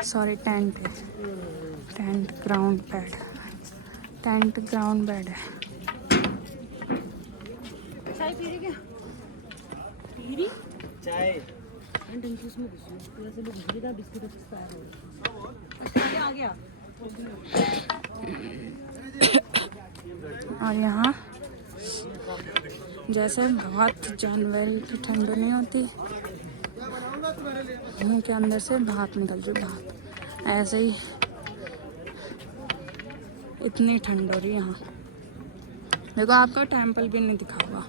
सॉरी टेंट है, tent ground bed, tent ground bed है। चाय पी रही क्या? पी रही चाय आ गया। और यहाँ जैसे बहुत जनवरी की ठंड नहीं होती, मुंह के अंदर से भाप निकल रही, भाप ऐसे ही इतनी ठंड हो रही है यहाँ। देखो आपका टेंपल भी नहीं दिखा हुआ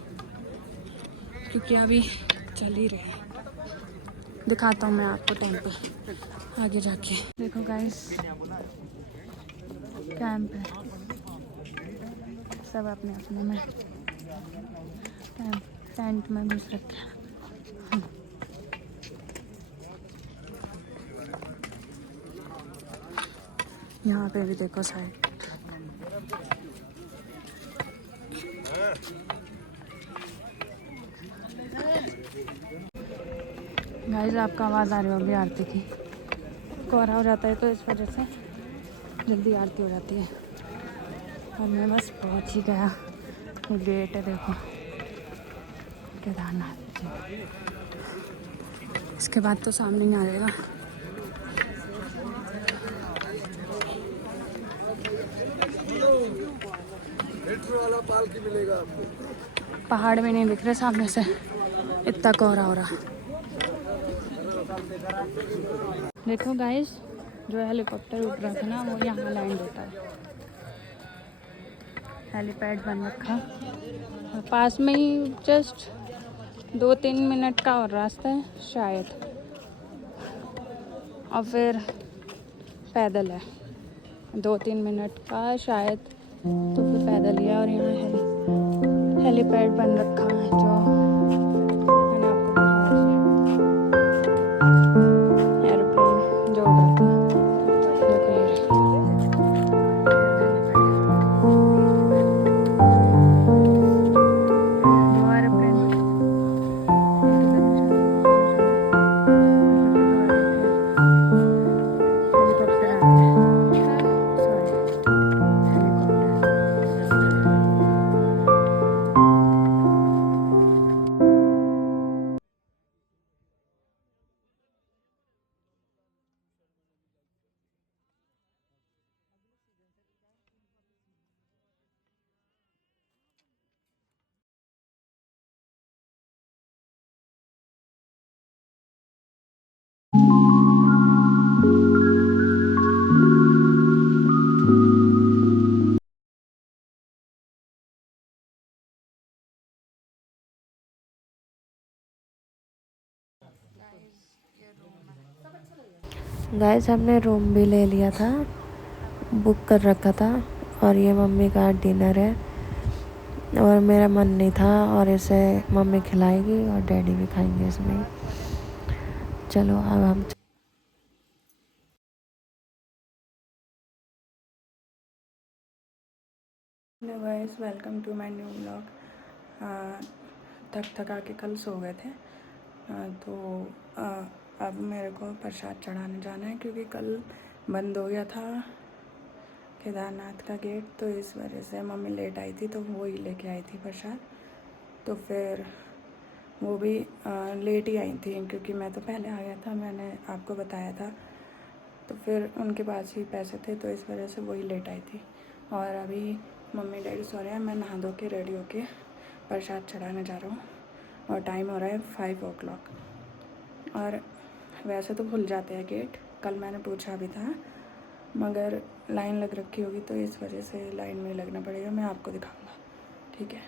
क्योंकि अभी चल ही रहे। दिखाता हूँ मैं आपको टेंपल आगे जाके। देखो गाइस कैंप है, सब अपने अपने में टेंट में घुस रखे हैं। यहाँ पे भी देखो साइड। गाइस आपका आवाज़ आ रही होगी आरती की। कोहरा हो जाता है तो इस वजह से जल्दी आरती हो जाती है। और मैं बस पहुँच ही गया। गेट है देखो केदारनाथ जी। इसके बाद तो सामने ही आ जाएगा। वाला पालकी मिलेगा आपको। पहाड़ भी नहीं दिख रहे सामने से, इतना कोहरा हो रहा। देखो गाइस जो हेलीकॉप्टर उड़ रहा था ना वो यहाँ लैंड होता है। हेलीपैड बन रखा और पास में ही जस्ट 2-3 मिनट का और रास्ता है शायद, और फिर पैदल है 2-3 मिनट का शायद, तो फिर पैदल ही है। और यहाँ हेलीपैड बन रखा है जो गाइस हमने रूम भी ले लिया था, बुक कर रखा था। और ये मम्मी का डिनर है और मेरा मन नहीं था, और इसे मम्मी खिलाएगी और डैडी भी खाएंगे इसमें। चलो अब हम hello guys, welcome to my new vlog. थका के कल सो गए थे, तो अब मेरे को प्रसाद चढ़ाने जाना है, क्योंकि कल बंद हो गया था केदारनाथ का गेट। तो इस वजह से मम्मी लेट आई थी, तो वो ही लेके आई थी प्रसाद। तो फिर वो भी लेट ही आई थी, क्योंकि मैं तो पहले आ गया था, मैंने आपको बताया था। तो फिर उनके पास ही पैसे थे, तो इस वजह से वही लेट आई थी। और अभी मम्मी डैडी सो रहे हैं, मैं नहा धो के रेडी होके प्रसाद चढ़ाने जा रहा हूँ। और टाइम हो रहा है 5 o'clock। और वैसे तो भूल जाते हैं गेट, कल मैंने पूछा भी था, मगर लाइन लग रखी होगी, तो इस वजह से लाइन में लगना पड़ेगा। मैं आपको दिखाऊंगा, ठीक है?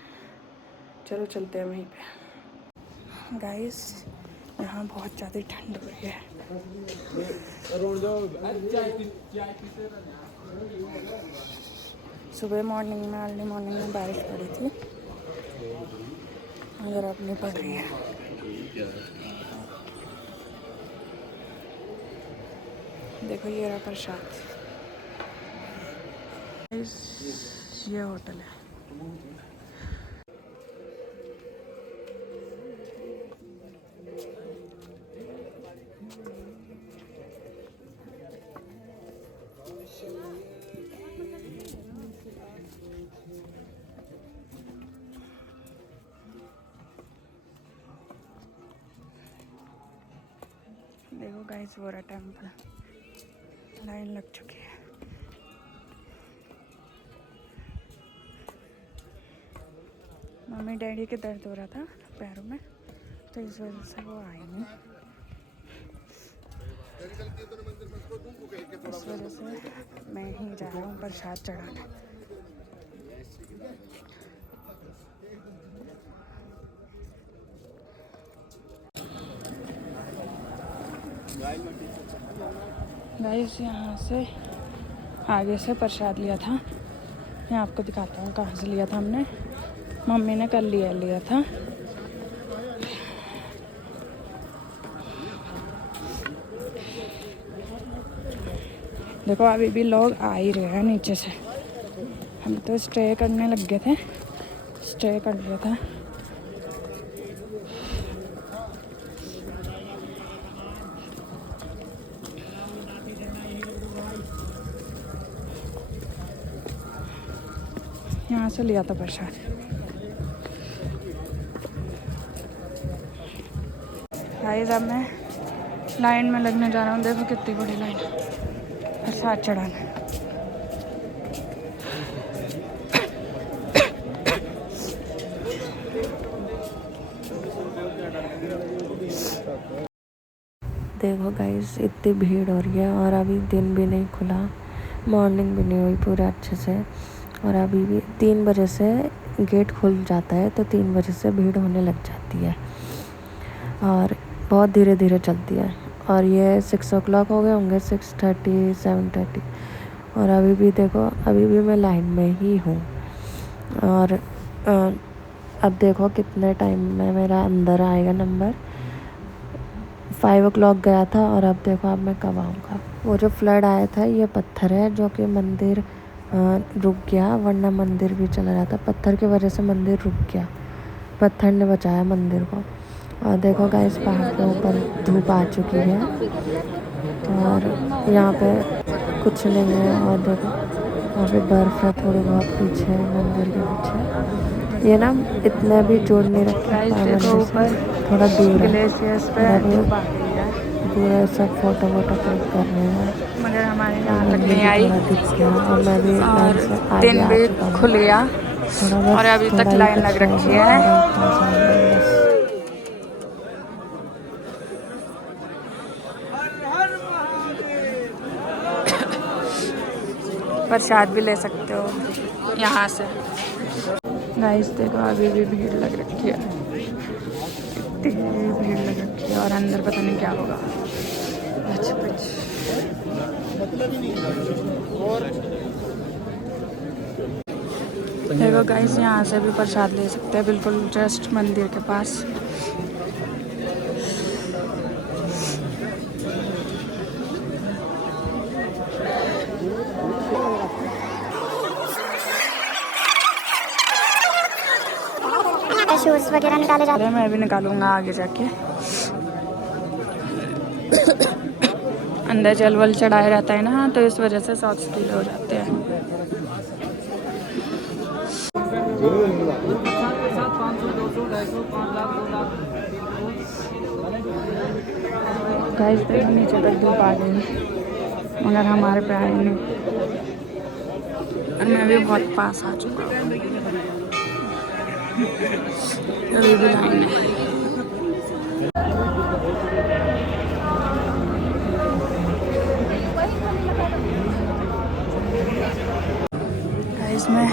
चलो चलते हैं वहीं पे। गाइस, यहाँ बहुत ज़्यादा ठंड हो रही है। सुबह मॉर्निंग में, अर्ली मॉर्निंग में बारिश पड़ी थी, अगर अब नहीं पड़ रही है। देखो ये रहा प्रसाद। ये होटल है। देखो गाइस, वो रहा टेम्पल, लाइन लग चुकी है। मम्मी डैडी के दर्द हो रहा था पैरों में, तो इस वजह से वो आए नहीं। इस वजह से मैं ही जा रहा हूँ प्रसाद चढ़ाने। गाइस, यहाँ से आगे से प्रसाद लिया था, मैं आपको दिखाता हूँ कहाँ से लिया था हमने। मम्मी ने कल लिया था। देखो अभी भी लोग आ ही रहे हैं नीचे से। हम तो स्टे करने लग गए थे, स्टे कर लिया था। यहाँ से लिया था प्रसाद। गाइस, अब मैं लाइन में लगने जा रहा हूँ। देखो कितनी बड़ी लाइन है प्रसाद चढ़ाने। देखो गाइस, इतनी भीड़ हो रही है और अभी दिन भी नहीं खुला, मॉर्निंग भी नहीं हुई पूरा अच्छे से। और अभी भी 3 बजे से गेट खुल जाता है, तो 3 बजे से भीड़ होने लग जाती है और बहुत धीरे धीरे चलती है। और ये 6 o'clock हो गए होंगे, 6:30 7:30। और अभी भी देखो, अभी भी मैं लाइन में ही हूँ। और अब देखो कितने टाइम में मेरा अंदर आएगा नंबर। 5 o'clock गया था और अब देखो अब मैं कब आऊँगा। वो जो फ्लड आया था, ये पत्थर है जो कि मंदिर रुक गया, वरना मंदिर भी चला जाता। पत्थर की वजह से मंदिर रुक गया, पत्थर ने बचाया मंदिर को। और देखो गाइस, पहाड़ के ऊपर धूप आ चुकी है और यहाँ पे कुछ नहीं है। और देखो वहाँ पे बर्फ़ है थोड़ी बहुत पीछे, मंदिर के पीछे। ये ना इतना भी जोड़ नहीं रखा है, थोड़ा दूर है। ग्लेशियर्स पे धूप आ गई है, पूरा सब फोटो क्लिक कर रहे हैं, मगर हमारे यहाँ तक नहीं आई। थोड़ा दिख गया और मैं भी लाइन से आगे दिन आ भी चुका हूँ। खुल गया थोड़ा बस, और अभी थोड़ा तक ही लाइन कुछ लग रह रखी गया है। और इतना सा बस। प्रसाद भी ले सकते हो यहाँ से। गाइस देखो, अभी भी भीड़ लग रखी है, इतनी भीड़ लग रखी है। और अंदर पता नहीं क्या होगा। अच्छा देखो गाइस यहाँ से भी प्रसाद ले सकते हैं, बिल्कुल जस्ट मंदिर के पास। शूज वगैरह निकाले जाते अरे मैं भी निकालूंगा आगे जाके। अंदर जल वल चढ़ाया जाता है ना, तो इस वजह से सॉक्स गीले हो जाते हैं। गाइस देखो नीचे तक धूप आ गई, मगर हमारे पे आई नहीं, और मैं भी बहुत पास आ चुका हूँ। अभी भी लाइन है। गाइस मैं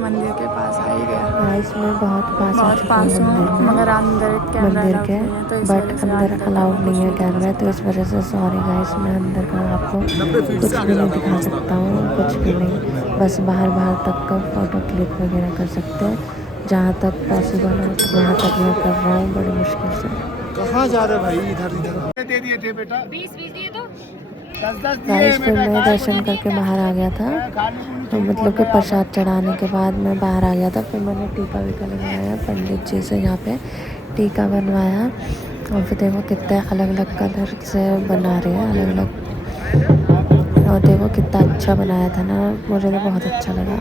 मंदिर के पास आ ही गया। गाइस मैं बहुत बहुत पास हूँ, मगर अंदर कैमरा मंदिर अलाउड के, नहीं है, तो इस बट वजह से अंदर आगे अलाउड नहीं है कुछ कैमरा, तो इस वजह से सॉरी गाइस, मैं अंदर का आपको कुछ भी नहीं दिखा सकता हूँ, कुछ भी नहीं। बस बाहर तक का फ़ोटो क्लिक वगैरह कर सकते हैं, जहाँ तक पॉसिबल है वहाँ तक मैं कर रहा हूँ बड़ी मुश्किल से। कहाँ जा रहे भाई? इधर दे दिए थे बेटा, 20 दिए तो 10 गाइस फिर मैं दर्शन करके बाहर आ गया था, तो मतलब कि प्रसाद चढ़ाने के बाद मैं बाहर आ गया था। फिर मैंने टीका वीका लगवाया पंडित जी से, यहाँ पे टीका बनवाया। और फिर देखो कितने अलग अलग कलर से बना रहे हैं, अलग अलग। और देखो कितना अच्छा बनाया था ना, मुझे तो बहुत अच्छा लगा।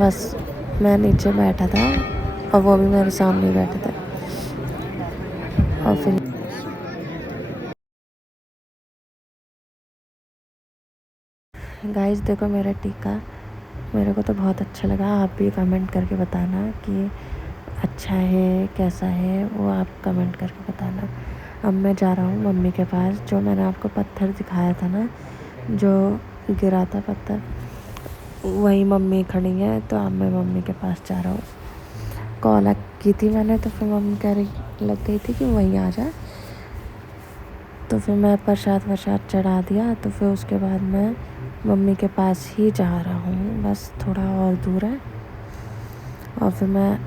बस मैं नीचे बैठा था और वो भी मेरे सामने बैठे थे। और फिर गाइस देखो मेरा टीका, मेरे को तो बहुत अच्छा लगा। आप भी कमेंट करके बताना कि अच्छा है कैसा है, वो आप कमेंट करके बताना। अब मैं जा रहा हूँ मम्मी के पास, जो मैंने आपको पत्थर दिखाया था ना, जो गिरा था पत्थर, वही मम्मी खड़ी है, तो अब मैं मम्मी के पास जा रहा हूँ। कॉल की थी मैंने, तो फिर मम्मी कह रही लग गई थी कि वहीं आ जा, तो फिर मैं प्रसाद चढ़ा दिया। तो फिर उसके बाद मैं मम्मी के पास ही जा रहा हूँ, बस थोड़ा और दूर है और फिर मैं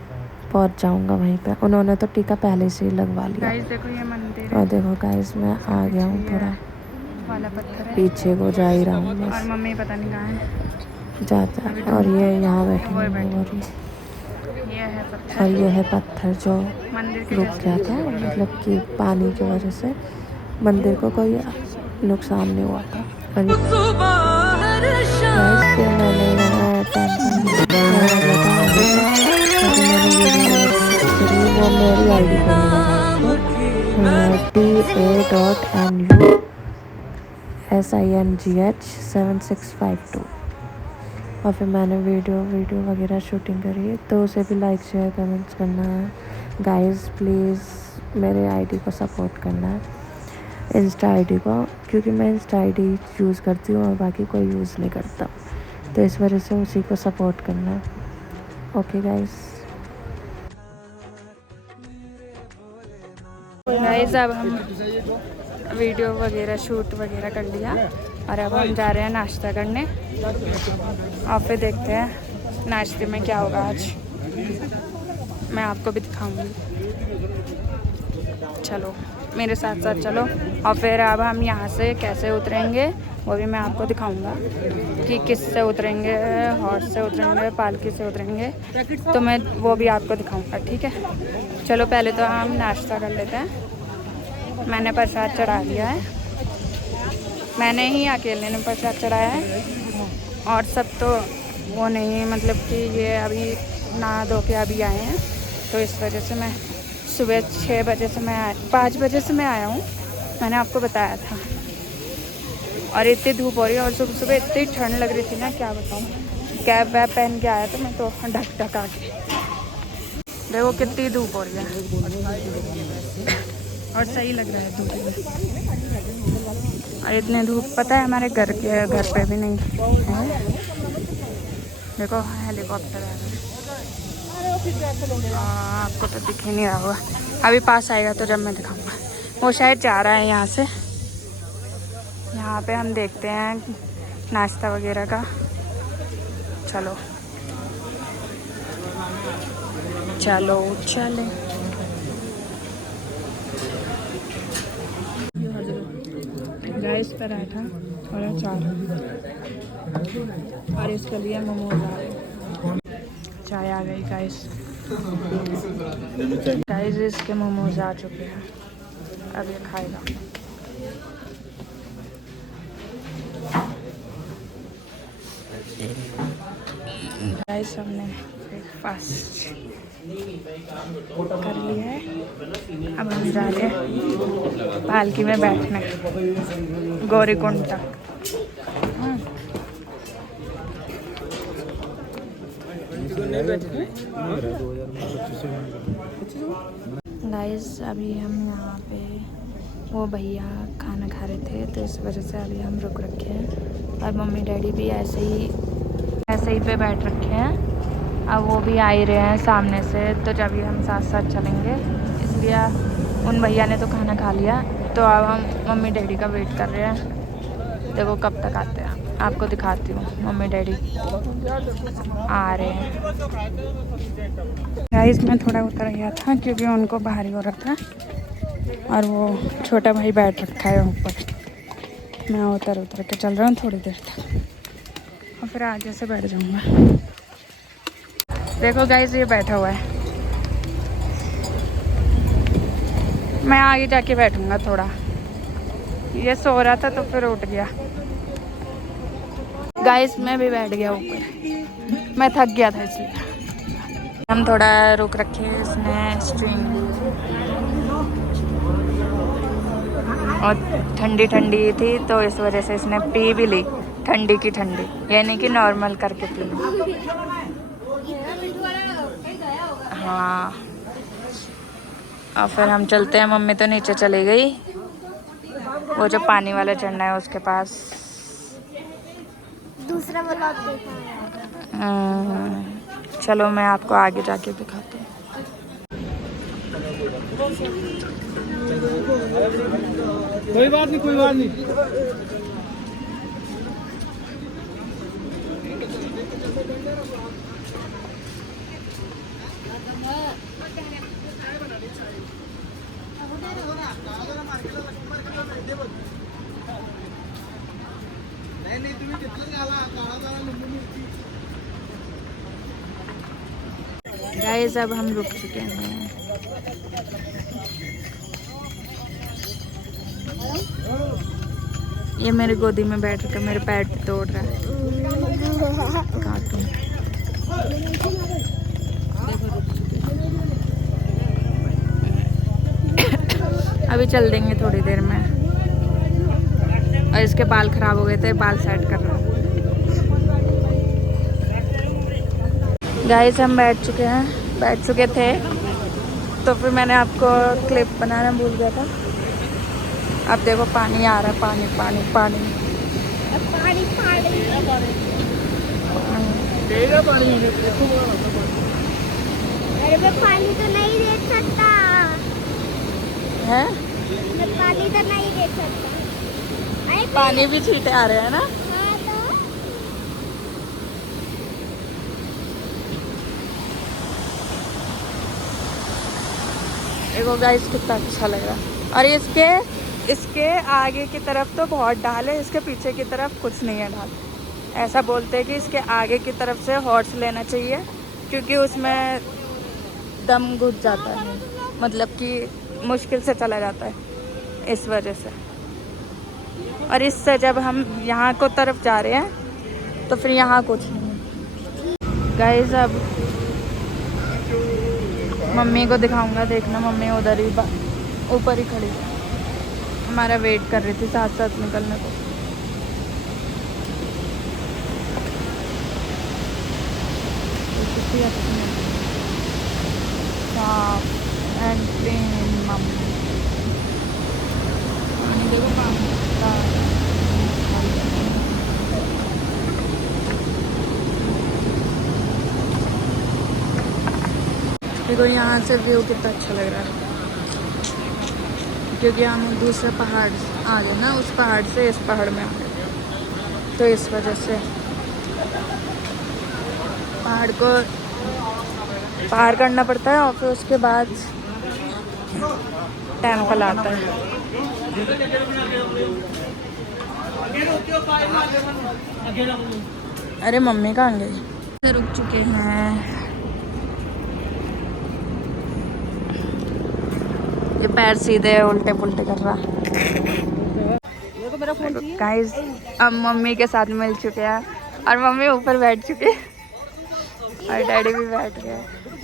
पहुँच जाऊँगा वहीं पे। उन्होंने तो टीका पहले से ही लगवा लिया। गाइस देखो ये मंदिर और देखो गाइस मैं आ गया हूँ, थोड़ा वाला पत्थर है, पीछे को जा ही रहा हूँ और बस, मम्मी पता नहीं कहाँ है। जाता। और ये यहाँ बैठे वो हैं बैठे। और ये है पत्थर, और ये है पत्थर जो मंदिर के रुक जैसे। गया था, मतलब कि पानी की वजह से मंदिर को कोई नुकसान नहीं हुआ था। और गाइस फिर मैंने यहाँ वो मेरी आई डी TA.MU SINGH7652। और फिर मैंने वीडियो वगैरह शूटिंग करी, तो उसे भी लाइक शेयर कमेंट्स करना है गाइस। प्लीज़ मेरे आईडी को सपोर्ट करना है, इंस्टा आईडी को, क्योंकि मैं इंस्टा आईडी यूज़ करती हूँ और बाकी कोई यूज़ नहीं करता, तो इस वजह से उसी को सपोर्ट करना है। Okay guys. गाइस अब हम वीडियो वगैरह शूट वगैरह कर लिया, और अब हम जा रहे हैं नाश्ता करने, और फिर देखते हैं नाश्ते में क्या होगा आज, मैं आपको भी दिखाऊंगी। चलो मेरे साथ साथ चलो, और फिर अब हम यहाँ से कैसे उतरेंगे वो भी मैं आपको दिखाऊंगा, कि किस से उतरेंगे, हॉर्स से उतरेंगे, पालकी से उतरेंगे, तो मैं वो भी आपको दिखाऊंगा, ठीक है। चलो पहले तो हम नाश्ता कर लेते हैं। मैंने प्रसाद चढ़ा लिया है, मैंने ही अकेले ने प्रसाद चढ़ाया है, और सब तो वो नहीं, मतलब कि ये अभी नहा धो के अभी आए हैं, तो इस वजह से मैं सुबह 6 बजे से मैं 5 बजे से मैं आया हूँ, मैंने आपको बताया था। और इतनी धूप हो रही है, और सुबह सुबह इतनी ठंड लग रही थी ना, क्या बताऊँ। कैप वैप पहन के आया था मैं, तो ढक आके देखो कितनी धूप हो रही है, और सही लग रहा है धूप में। और इतने धूप पता है हमारे घर पे भी नहीं है। देखो हेलीकॉप्टर है, आपको तो दिख ही नहीं रहा होगा, अभी पास आएगा तो जब मैं दिखाऊंगा। वो शायद जा रहा है यहाँ वहाँ पे हम देखते हैं नाश्ता वगैरह का। चलो चलो चले। गाइस पराठा और अचार और इसके लिए मोमोज आ गए। चाय आ गई गाइस। गाइस इसके मोमोज आ चुके हैं, अब ये खाएगा। गाइस हमने ब्रेकफास्ट कर लिया है, अब हम जा रहे हैं पालकी में बैठने गौरीकुंड तक। गाइस अभी हम यहाँ पे वो भैया खाना खा रहे थे तो इस वजह से अभी हम रुक रखे हैं और मम्मी डैडी भी ऐसे ही पे बैठ रखे हैं। अब वो भी आ ही रहे हैं सामने से, तो जब भी हम साथ साथ चलेंगे, इसलिए उन भैया ने तो खाना खा लिया, तो अब हम मम्मी डैडी का वेट कर रहे हैं। देखो कब तक आते हैं, आपको दिखाती हूँ। मम्मी डैडी आ रहे हैं। गाइस मैं थोड़ा उतर गया था क्योंकि उनको भारी हो रहा था और वो छोटा भाई बैठ रखा है ऊपर। मैं उतर के चल रहा हूँ थोड़ी देर तक और फिर आगे से बैठ जाऊँगा। देखो गाइस ये बैठा हुआ है, मैं आगे जाके बैठूंगा थोड़ा। ये सो रहा था तो फिर उठ गया। गाइस मैं भी बैठ गया ऊपर, मैं थक गया था इसलिए। हम थोड़ा रुक रखे, इसने स्ट्रिंग और ठंडी ठंडी थी तो इस वजह से इसने पी भी ली, ठंडी की ठंडी, यानी कि नॉर्मल करके पी। हाँ और फिर हम चलते हैं। मम्मी तो नीचे चली गई, वो जो पानी वाला झरना है उसके पास। दूसरा वाला देखा। चलो मैं आपको आगे जाके दिखाती हूँ। कोई बात नहीं, कोई बात नहीं। गाइस अब हम रुक चुके हैं। ये मेरी गोदी में बैठ कर मेरे पैर तोड़ रहा है कार्टून। अभी चल देंगे थोड़ी देर में। और इसके बाल खराब हो गए थे, बाल सेट कर रहा हूँ। गाइस हम बैठ चुके थे तो फिर मैंने आपको क्लिप बनाना भूल गया था। अब देखो पानी आ रहा है, पानी पानी पानी पानी पानी अरे मैं पानी तो नहीं देख सकता है, मैं पानी तो नहीं देख सकता। अरे पानी भी छींटे आ रहे हैं ना। हाँ तो देखो गाइस कितना अच्छा लग रहा है। और इसके आगे की तरफ तो बहुत डाल है, इसके पीछे की तरफ कुछ नहीं है डाल। ऐसा बोलते हैं कि इसके आगे की तरफ से हॉर्स लेना चाहिए क्योंकि उसमें दम घुस जाता है, मतलब कि मुश्किल से चला जाता है इस वजह से। और इससे जब हम यहाँ को तरफ जा रहे हैं तो फिर यहाँ कुछ नहीं है। गाइस अब मम्मी को दिखाऊंगा, देखना मम्मी उधर ही ऊपर ही खड़ी है, हमारा वेट कर रही थी साथ साथ निकलने को। कितनी अच्छी है, साफ एंड क्लीन मम्मी। पानी देखो, पानी देखो यहाँ से व्यू कितना अच्छा लग रहा है क्योंकि हम दूसरे पहाड़ आ गए ना, उस पहाड़ से इस पहाड़ में आ गए, तो इस वजह से पहाड़ को पार करना पड़ता है और फिर उसके बाद टेम्पल आता है। अरे मम्मी कहाँ गई? रुक चुके हैं। ये पैर सीधे उल्टे पुल्टे कर रहा। गाइस अब मम्मी के साथ मिल चुके हैं और मम्मी ऊपर बैठ चुके हैं और डैडी भी बैठ गए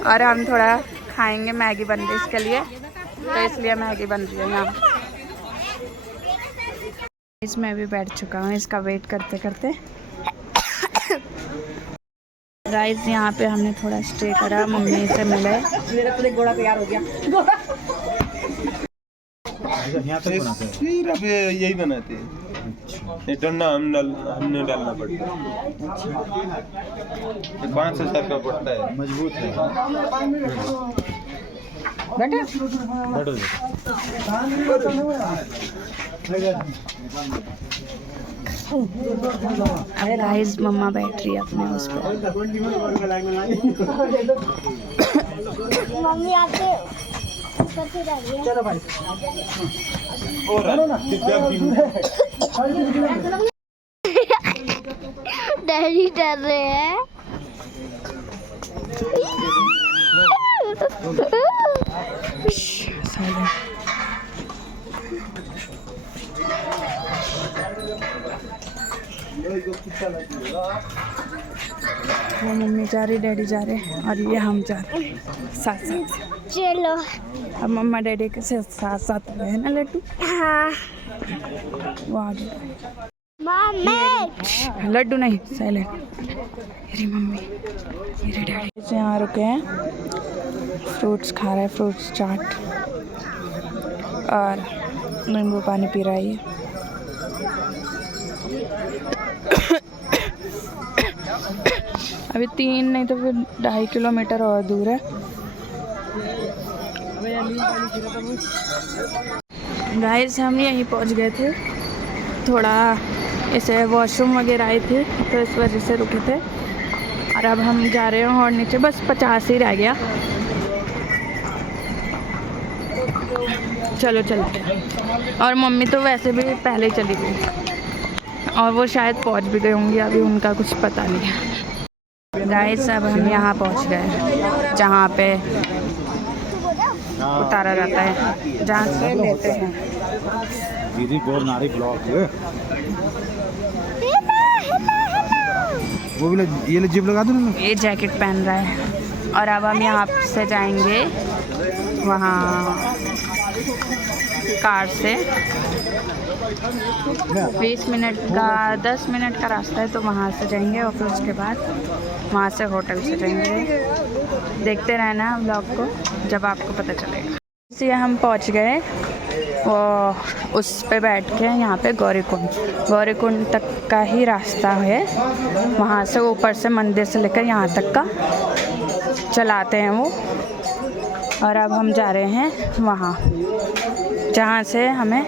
और हम थोड़ा खाएंगे। मैगी बन रही है इसके लिए, तो इसलिए मैगी बन रही है यहाँ। मैं भी बैठ चुका हूँ इसका वेट करते करते। गाइस यहाँ पे हमने थोड़ा स्टे करा, मम्मी से मिले। घोड़ा तैयार हो गया। सिर्फ यही बनाते हैं। ये डंडा हमने डालना पड़ता है। 5,000 का पड़ता है। मजबूत है। अब गाइस मम्मा बैठ रही है अपने उस पर। मम्मी आपके ऊपर से जा रही है। चलो भाई डैडी डर रहे हैं। वो मम्मी जा रही, डैडी जा रहे और ये हम जा रहे साथ साथ। चलो। अब मम्मा डैडी के साथ साथ गए हैं ना लड्डू। हाँ। वो आ गए। मम्मी। लड्डू नहीं, साइलेंट। मेरी मम्मी, मेरे डैडी से यहाँ रुके हैं, फ्रूट्स खा रहे हैं, फ्रूट्स चाट और नींबू पानी पी रहा है ये। अभी 3 नहीं तो फिर 2.5 किलोमीटर और दूर है। गाइस हम यहीं पहुंच गए थे, थोड़ा ऐसे वॉशरूम वगैरह आए थे तो इस वजह से रुके थे और अब हम जा रहे हैं और नीचे बस 50 ही रह गया। चलो चलते हैं। और मम्मी तो वैसे भी पहले ही चली गई और वो शायद पहुंच भी गई होंगी, अभी उनका कुछ पता नहीं है। गाइस अब हम यहाँ पहुँच गए जहाँ पे उतारा जाता है, जहाँ से लेते हैं। दीदी बोरनारी ब्लॉक वो भी ये जिप लगा दो ना। ये जैकेट पहन रहा है और अब हम यहाँ से जाएंगे वहाँ कार से। 20 मिनट का 10 मिनट का रास्ता है, तो वहाँ से जाएंगे और फिर उसके बाद वहाँ से होटल से जाएंगे। देखते रहना व्लॉग को, जब आपको पता चलेगा। इसलिए हम पहुँच गए वो उस पे बैठ के यहाँ पे गौरीकुंड तक का ही रास्ता है। वहाँ से ऊपर से मंदिर से लेकर यहाँ तक का चलाते हैं वो। और अब हम जा रहे हैं वहाँ जहाँ से हमें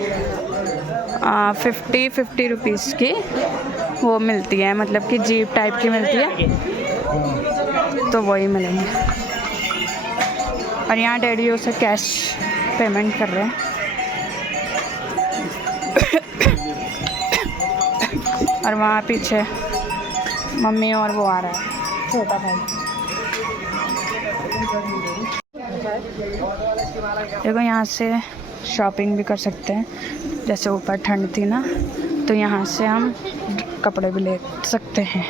50 रुपीज़ की वो मिलती है, मतलब कि जीप टाइप की मिलती है, तो वही मिलेंगे। और यहाँ डैडी उसे कैश पेमेंट कर रहे हैं। और वहाँ पीछे मम्मी और वो आ रहा है, छोटा भाई। देखो यहाँ से शॉपिंग भी कर सकते हैं, जैसे ऊपर ठंड थी ना, तो यहाँ से हम कपड़े भी ले सकते हैं।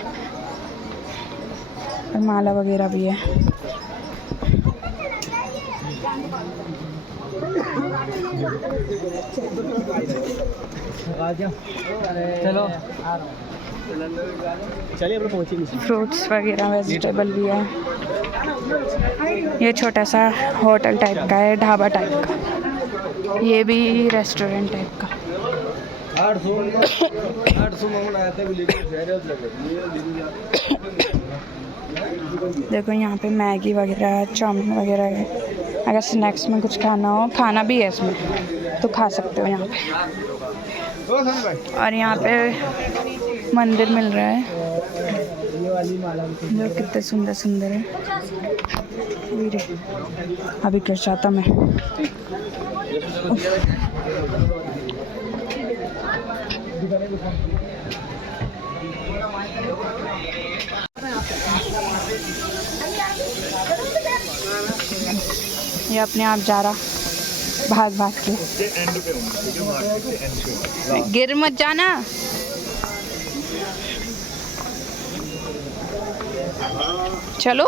और माला वगैरह भी है। चलो चलिए अपने पहुँचेंगे। फ्रूट्स वगैरह वेजिटेबल भी है। ये छोटा सा होटल टाइप का है, ढाबा टाइप का। ये भी रेस्टोरेंट टाइप का। 800 देखो यहाँ पे मैगी वगैरह, चाउमीन वगैरह है। अगर स्नैक्स में कुछ खाना हो, खाना भी है इसमें, तो खा सकते हो यहाँ पे। और यहाँ पे मंदिर मिल रहा है जो कितने सुंदर सुंदर है। अभी कर जाता मैं। ये अपने आप जा रहा भाग भाग के। गिर मत जाना। चलो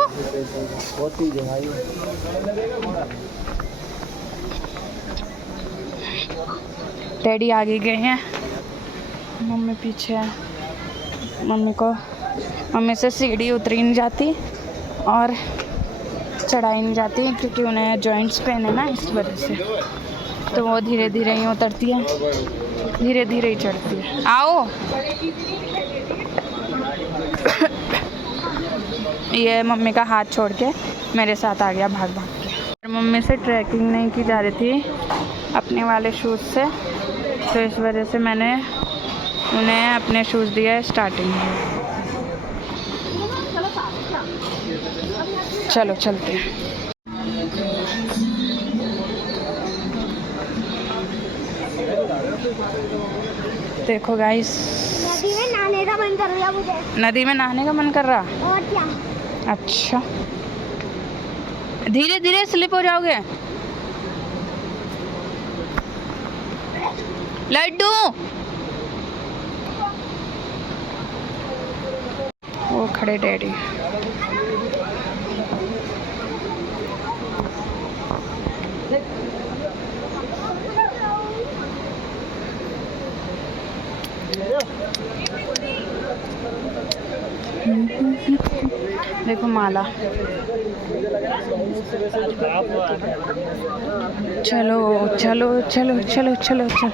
डैडी आगे गए हैं, मम्मी पीछे है। मम्मी से सीढ़ी उतरी नहीं जाती और चढ़ाई नहीं जाती क्योंकि उन्हें जॉइंट्स पेन है ना, इस वजह से। तो वो धीरे धीरे ही उतरती है, धीरे धीरे ही चढ़ती है। आओ। ये मम्मी का हाथ छोड़ के मेरे साथ आ गया भाग भाग के। मम्मी से ट्रैकिंग नहीं की जा रही थी अपने वाले शूज़ से, तो इस वजह से मैंने उन्हें अपने शूज़ दिया है स्टार्टिंग में। चलो चलते हैं। देखो गाइस, नदी में नहाने का मन कर रहा मुझे। नदी में नहाने का मन कर रहा। और क्या? अच्छा, धीरे धीरे स्लिप हो जाओगे। लड्डू, वो खड़े डैडी। देखो माला। चलो चलो चलो चलो चलो चलो।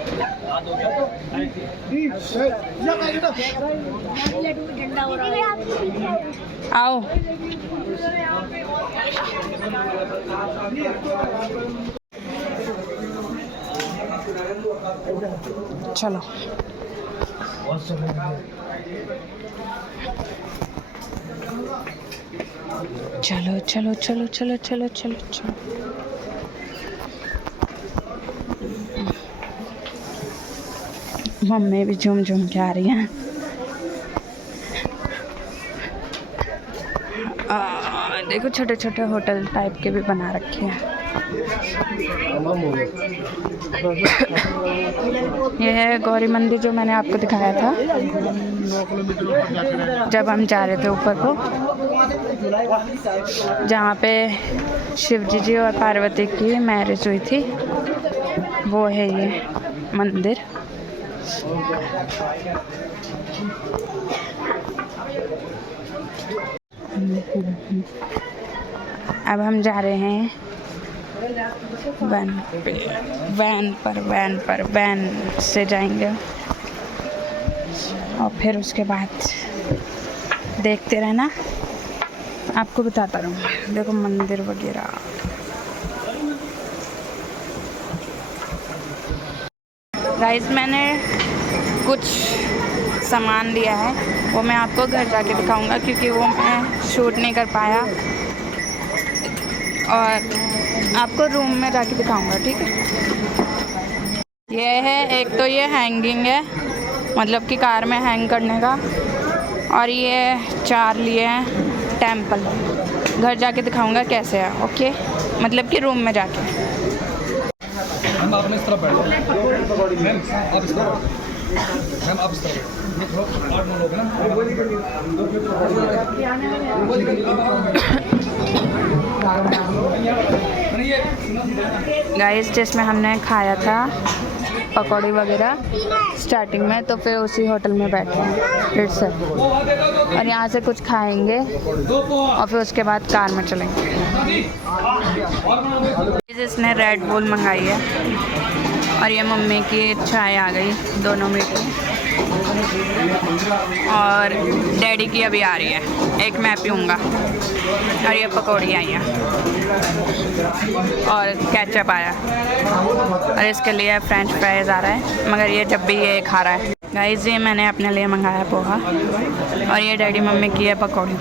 आओ। चलो चलो चलो चलो चलो चलो चलो चलो। मम्मी भी झूम झूम के आ रही हैं। देखो छोटे छोटे होटल टाइप के भी बना रखे हैं। ये है गौरी मंदिर जो मैंने आपको दिखाया था जब हम जा रहे थे ऊपर को, जहाँ पे शिवजी जी और पार्वती की मैरिज हुई थी। वो है ये मंदिर। अब हम जा रहे हैं वैन से जाएंगे और फिर उसके बाद देखते रहना, आपको बताता रहूँगा। देखो मंदिर वगैरह। गाइस, मैंने कुछ सामान लिया है, वो मैं आपको घर जाके दिखाऊंगा क्योंकि वो मैं शूट नहीं कर पाया, और आपको रूम में जाके दिखाऊंगा, ठीक है। ये है, एक तो ये हैंगिंग है, मतलब कि कार में हैंग करने का, और ये 4 लिए हैं टेम्पल। घर जाके दिखाऊंगा कैसे है, ओके, मतलब कि रूम में जाके। हम आपने इस तरफ बैठ जाओ। मैम आप इस तरफ, मैम आप इस तरफ। 8-9 लोग हैं ना। गाइस, जिसमें हमने खाया था पकौड़ी वगैरह स्टार्टिंग में, तो फिर उसी होटल में बैठे हैं फिर से, और यहाँ से कुछ खाएंगे और फिर उसके बाद कार में चलेंगे। इसने रेड बुल मंगाई है और ये मम्मी की चाय आ गई, दोनों मीठी। और डैडी की अभी आ रही है, एक मैं पीऊँगा। और ये पकौड़ी आई हैं और केचप आया और इसके लिए फ्रेंच फ्राइज आ रहा है, मगर ये जब भी ये खा रहा है। गाइस ये मैंने अपने लिए मंगाया पोहा और ये डैडी मम्मी की है पकौड़ी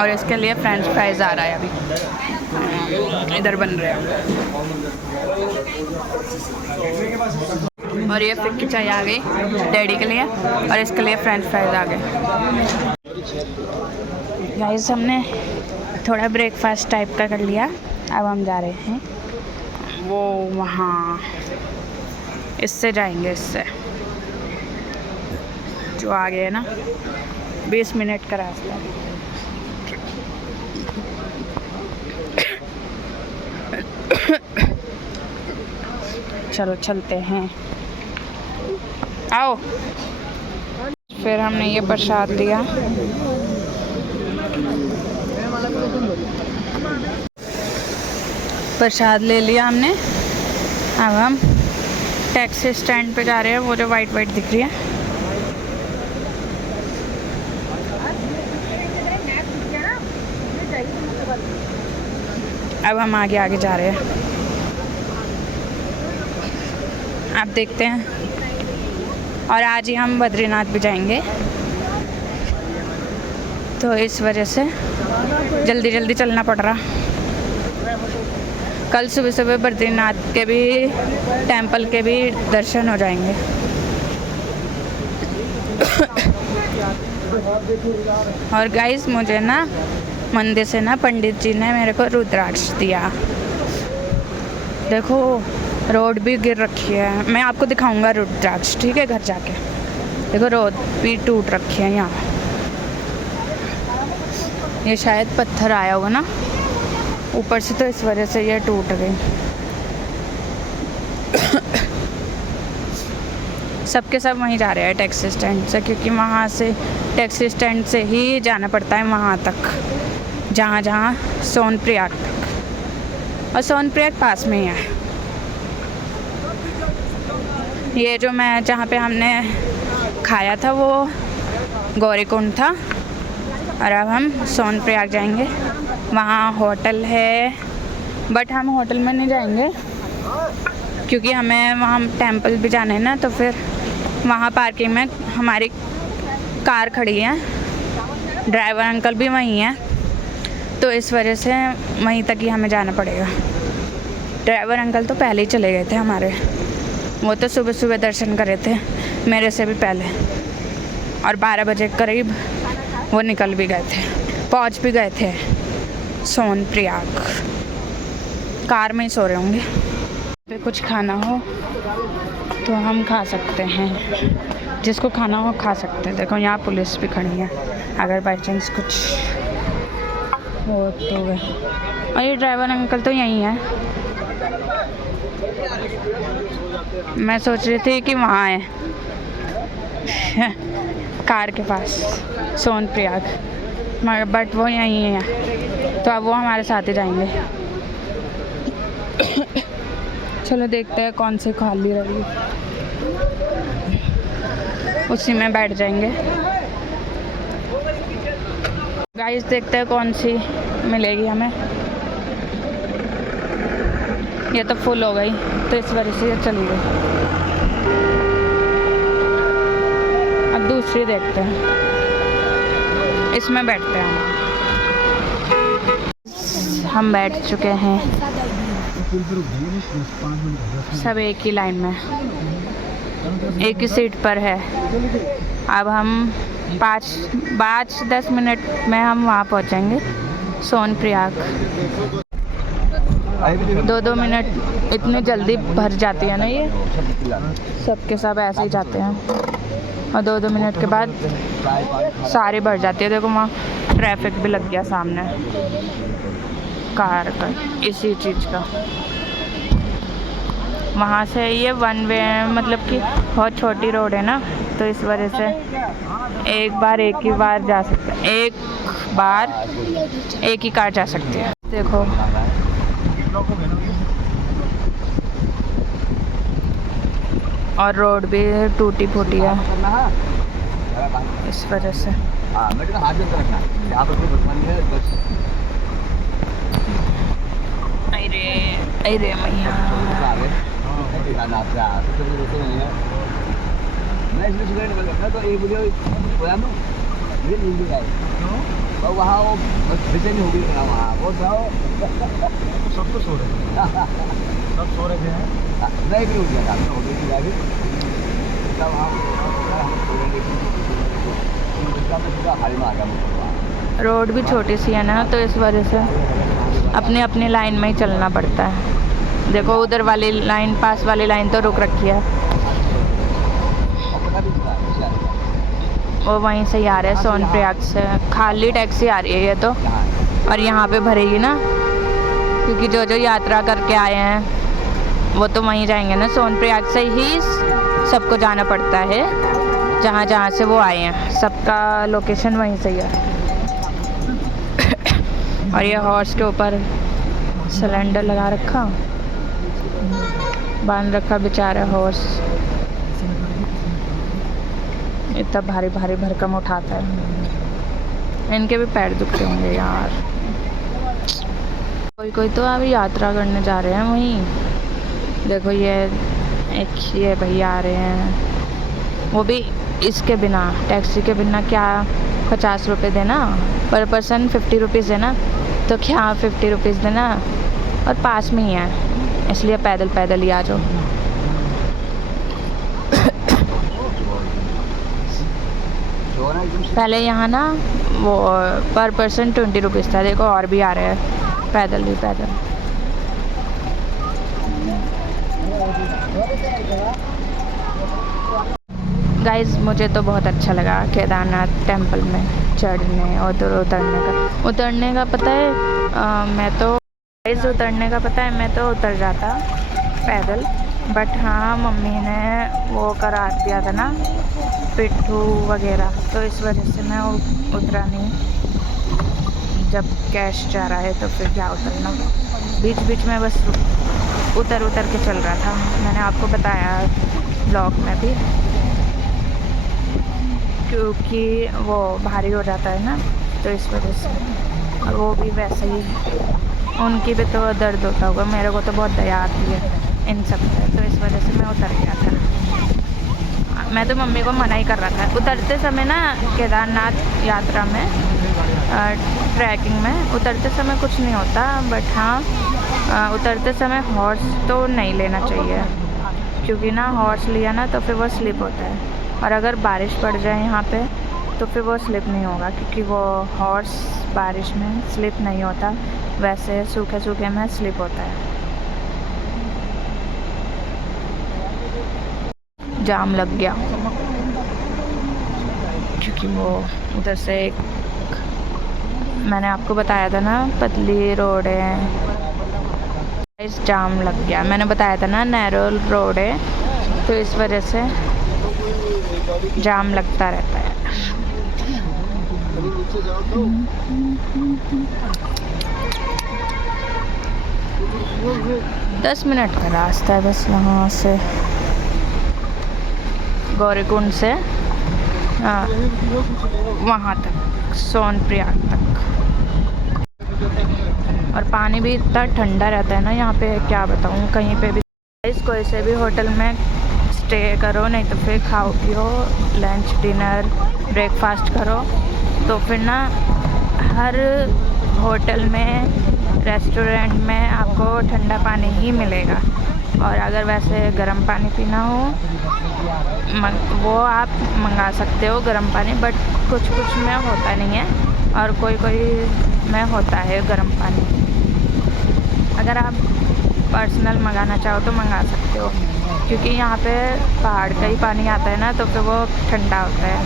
और इसके लिए फ्रेंच फ्राइज आ रहा है अभी इधर बन रहे हैं। और ये फिक्की चाय आ गई डैडी के लिए और इसके लिए फ्रेंच फ्राइज आ गए। गाइस हमने थोड़ा ब्रेकफास्ट टाइप का कर लिया, अब हम जा रहे हैं वो वहाँ, इससे जाएंगे, इससे जो आगे है ना, 20 मिनट का रास्ता है। चलो चलते हैं, आओ। फिर हमने ये प्रसाद दिया। प्रसाद ले लिया हमने। अब हम टैक्सी स्टैंड पे जा रहे हैं, वो जो वाइट वाइट दिख रही है। अब हम आगे आगे जा रहे हैं, आप देखते हैं। और आज ही हम बद्रीनाथ भी जाएंगे, तो इस वजह से जल्दी जल्दी चलना पड़ रहा। कल सुबह सुबह बद्रीनाथ के भी टेंपल के भी दर्शन हो जाएंगे। और गाइस मुझे ना मंदिर से ना पंडित जी ने मेरे को रुद्राक्ष दिया। देखो रोड भी गिर रखी है, मैं आपको दिखाऊंगा रुद्राक्ष, ठीक है, घर जाके। देखो रोड भी टूट रखी है यहाँ, ये शायद पत्थर आया होगा ना ऊपर से, तो इस वजह से ये टूट गई। सबके सब वहीं जा रहे हैं टैक्सी स्टैंड से, क्योंकि वहाँ से टैक्सी स्टैंड से ही जाना पड़ता है वहाँ तक, जहाँ सोनप्रयाग तक। और सोनप्रयाग पास में ही है। ये जो मैं जहाँ पे हमने खाया था वो गौरीकुंड था, और अब हम सोनप्रयाग जाएंगे। वहाँ होटल है, बट हम होटल में नहीं जाएंगे क्योंकि हमें वहाँ टेंपल भी जाना है ना, तो फिर वहाँ पार्किंग में हमारी कार खड़ी है, ड्राइवर अंकल भी वहीं हैं, तो इस वजह से वहीं तक ही हमें जाना पड़ेगा। ड्राइवर अंकल तो पहले ही चले गए थे हमारे, वो तो सुबह सुबह दर्शन करे थे मेरे से भी पहले, और 12 बजे करीब वो निकल भी गए थे, पहुंच भी गए थे सोनप्रयाग। कार में ही सो रहे होंगे। पे कुछ खाना हो तो हम खा सकते हैं, जिसको खाना हो खा सकते हैं। देखो यहाँ पुलिस भी खड़ी है, अगर बाई चांस कुछ हो तो गए। और ये ड्राइवर अंकल तो यहीं है। मैं सोच रही थी कि वहाँ है कार के पास सोनप्रयाग, मगर बट वो यहीं है, तो अब वो हमारे साथ ही जाएंगे। चलो देखते हैं कौन सी खाली रही, उसी में बैठ जाएंगे। गाइस देखते हैं कौन सी मिलेगी हमें। ये तो फुल हो गई, तो इस वजह से ये चली गई। अब दूसरी देखते हैं, इसमें बैठते हैं हम बैठ चुके हैं सब एक ही लाइन में, एक ही सीट पर है। अब हम 5-10 मिनट में हम वहाँ पहुँचेंगे सोनप्रयाग। 2-2 मिनट इतनी जल्दी भर जाती है ना, ये सबके सब ऐसे ही जाते हैं, और 2-2 मिनट के बाद सारी भर जाती है। देखो वहाँ ट्रैफिक भी लग गया सामने कार का, इसी चीज़ का। वहाँ से ये 1 वे, मतलब कि बहुत छोटी रोड है ना, तो इस वजह से एक ही बार जा सकते हैं, एक ही कार जा सकती है। देखो और रोड भी टूटी फूटी है। इस वजह से। अरे मैया, वहाँ वो बेचैनी हो गई वहाँ वो सब तो सो रहे हैं, सब सो रहे हैं। नहीं भी हो गया हो गई तब हम रोड भी छोटी सी है ना, तो इस वजह से अपने अपने लाइन में ही चलना पड़ता है। देखो उधर वाली लाइन, पास वाली लाइन तो रुक रखी है, वो वहीं से ही आ रहे हैं सोनप्रयाग से। खाली टैक्सी आ रही है ये तो, और यहाँ पे भरेगी ना, क्योंकि जो जो यात्रा करके आए हैं वो तो वहीं जाएंगे ना। सोनप्रयाग से ही सबको जाना पड़ता है, जहाँ जहाँ से वो आए हैं, सबका लोकेशन वहीं से ही है। और ये हॉर्स के ऊपर सिलेंडर लगा रखा, बांध रखा बेचारा हॉर्स। इतना भारी भारी भरकम उठाता है, इनके भी पैर दुख रहे होंगे यार। कोई कोई तो अभी यात्रा करने जा रहे हैं वहीं। देखो ये भैया आ रहे हैं, वो भी इसके बिना, टैक्सी के बिना। क्या 50 रुपये देना पर पर्सन, 50 रुपीज़ देना, तो क्या 50 रुपीज़ देना, और पास में ही है, इसलिए पैदल पैदल ही आ जाओ। पहले यहाँ ना वो पर पर्सन 20 रुपीज़ था, देखो और भी आ रहे हैं पैदल ही पैदल। गाइस मुझे तो बहुत अच्छा लगा केदारनाथ टेंपल में चढ़ने और उतरने का पता है। मैं तो गाइस उतरने का पता है, मैं तो उतर जाता पैदल, बट हाँ मम्मी ने वो करा दिया था ना पिट्ठू वगैरह, तो इस वजह से मैं उतरा नहीं। जब कैश जा रहा है तो फिर क्या उतरना, बीच बीच में बस उतर के चल रहा था। मैंने आपको बताया ब्लॉग में भी, क्योंकि वो भारी हो जाता है ना, तो इस वजह से। और वो भी वैसे ही, उनकी भी तो दर्द होता होगा, मेरे को तो बहुत दया आती है इन सब पे, तो इस वजह से मैं उतर गया था। मैं तो मम्मी को मना ही कर रहा था उतरते समय ना, केदारनाथ यात्रा में ट्रैकिंग में उतरते समय कुछ नहीं होता, बट हाँ उतरते समय हॉर्स तो नहीं लेना चाहिए, क्योंकि ना हॉर्स लिया ना तो फिर वो स्लिप होता है, और अगर बारिश पड़ जाए यहाँ पे तो फिर वो स्लिप नहीं होगा, क्योंकि वो हॉर्स बारिश में स्लिप नहीं होता, वैसे सूखे सूखे में स्लिप होता है। जाम लग गया क्योंकि वो उधर से एक, मैंने आपको बताया था ना पतली रोड है, इस जाम लग गया। मैंने बताया था ना नैरो रोड है, तो इस वजह से जाम लगता रहता है। दस मिनट का रास्ता है बस यहाँ से, गौरीकुंड से वहाँ तक, सोनप्रयाग तक। और पानी भी इतना ठंडा रहता है ना यहाँ पे, क्या बताऊँ। कहीं पे भी कोई से भी होटल में स्टे करो, नहीं तो फिर खाओ पियो, लंच डिनर ब्रेकफास्ट करो, तो फिर ना हर होटल में रेस्टोरेंट में आपको ठंडा पानी ही मिलेगा। और अगर वैसे गर्म पानी पीना हो वो आप मंगा सकते हो गर्म पानी, बट कुछ कुछ में होता नहीं है, और कोई कोई में होता है गर्म पानी। अगर आप पर्सनल मंगाना चाहो तो मंगा सकते हो, क्योंकि यहाँ पे पहाड़ का ही पानी आता है ना, तो फिर वो ठंडा होता है,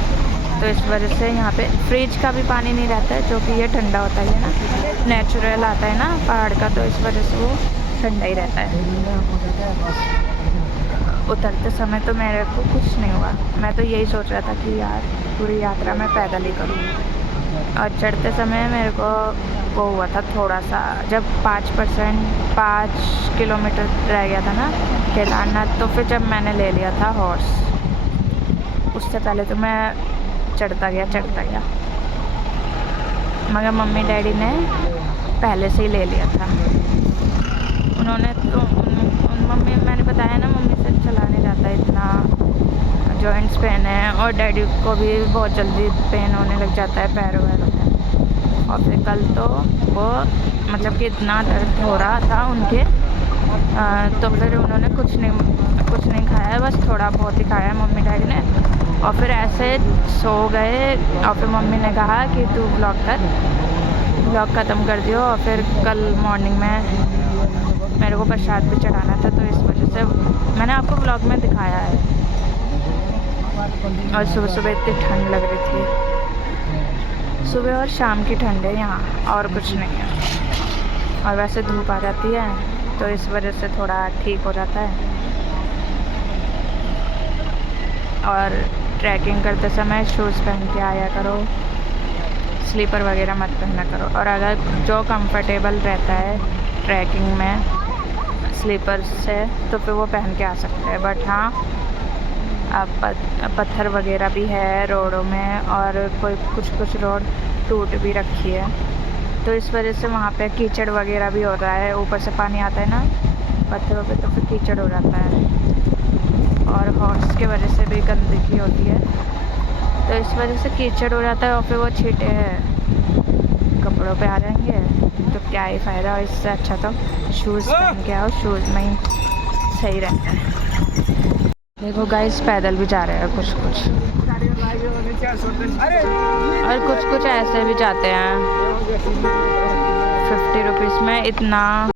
तो इस वजह से यहाँ पे फ्रिज का भी पानी नहीं रहता है, जो कि ये ठंडा होता है ना, नेचुरल आता है ना पहाड़ का, तो इस वजह से वो ठंडा ही रहता है। उतरते समय तो मेरे को कुछ नहीं हुआ, मैं तो यही सोच रहा था कि यार पूरी यात्रा मैं पैदल ही करूँ। और चढ़ते समय मेरे को वो हुआ था थोड़ा सा, जब 5 किलोमीटर रह गया था ना केदारनाथ, तो फिर जब मैंने ले लिया था हॉर्स, उससे पहले तो मैं चढ़ता गया। मगर मम्मी डैडी ने पहले से ही ले लिया था। उन्होंने तो मम्मी, मैंने बताया ना, मम्मी से चला नहीं जाता, इतना जॉइंट्स पेन है, और डैडी को भी बहुत जल्दी पेन होने लग जाता है पैरों वैरों में। और फिर कल तो वो मतलब कि इतना दर्द हो रहा था उनके, तो फिर उन्होंने कुछ नहीं खाया, बस थोड़ा बहुत ही खाया मम्मी डैडी ने, और फिर ऐसे सो गए। और फिर मम्मी ने कहा कि तू व्लॉग ख़त्म कर दियो, और फिर कल मॉर्निंग में मेरे को प्रसाद भी चढ़ाना था, तो इस वजह से मैंने आपको व्लॉग में दिखाया है। और सुबह इतनी ठंड लग रही थी, सुबह और शाम की ठंड है यहाँ, और कुछ नहीं है। और वैसे धूप आ जाती है तो इस वजह से थोड़ा ठीक हो जाता है। और ट्रैकिंग करते समय शूज़ पहन के आया करो, स्लीपर वगैरह मत पहना करो। और अगर जो कंफर्टेबल रहता है ट्रैकिंग में स्लीपर से, तो फिर वो पहन के आ सकते हैं। बट हाँ, अब पत्थर वगैरह भी है रोडों में, और कुछ रोड टूट भी रखी है, तो इस वजह से वहाँ पे कीचड़ वगैरह भी हो रहा है। ऊपर से पानी आता है ना पत्थरों पे, तो फिर कीचड़ हो जाता है, और हॉर्स के वजह से भी गंदगी होती है, तो इस वजह से कीचड़ हो जाता है। और फिर वो छींटे कपड़ों पे आ जाएंगे, तो क्या ही फ़ायदा। इससे अच्छा तो शूज़ पहन के आओ, शूज़ में ही सही रहता है। देखो गाइस, पैदल भी जा रहे हैं कुछ और कुछ ऐसे भी जाते हैं 50 रुपीज़ में। इतना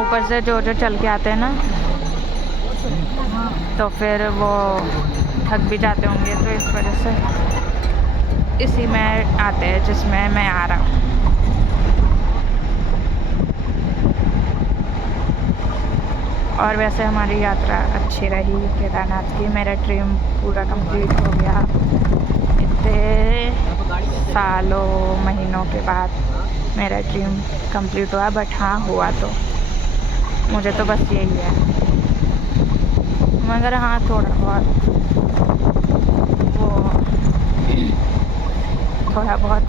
ऊपर से जो चल के आते हैं ना, तो फिर वो थक भी जाते होंगे, तो इस वजह से इसी में आते हैं जिसमें मैं आ रहा हूँ। और वैसे हमारी यात्रा अच्छी रही केदारनाथ की। मेरा ड्रीम पूरा कंप्लीट हो गया इतने सालों महीनों के बाद मेरा ड्रीम कंप्लीट हुआ। बट हाँ, हुआ तो मुझे तो बस यही है। मगर हाँ, थोड़ा बहुत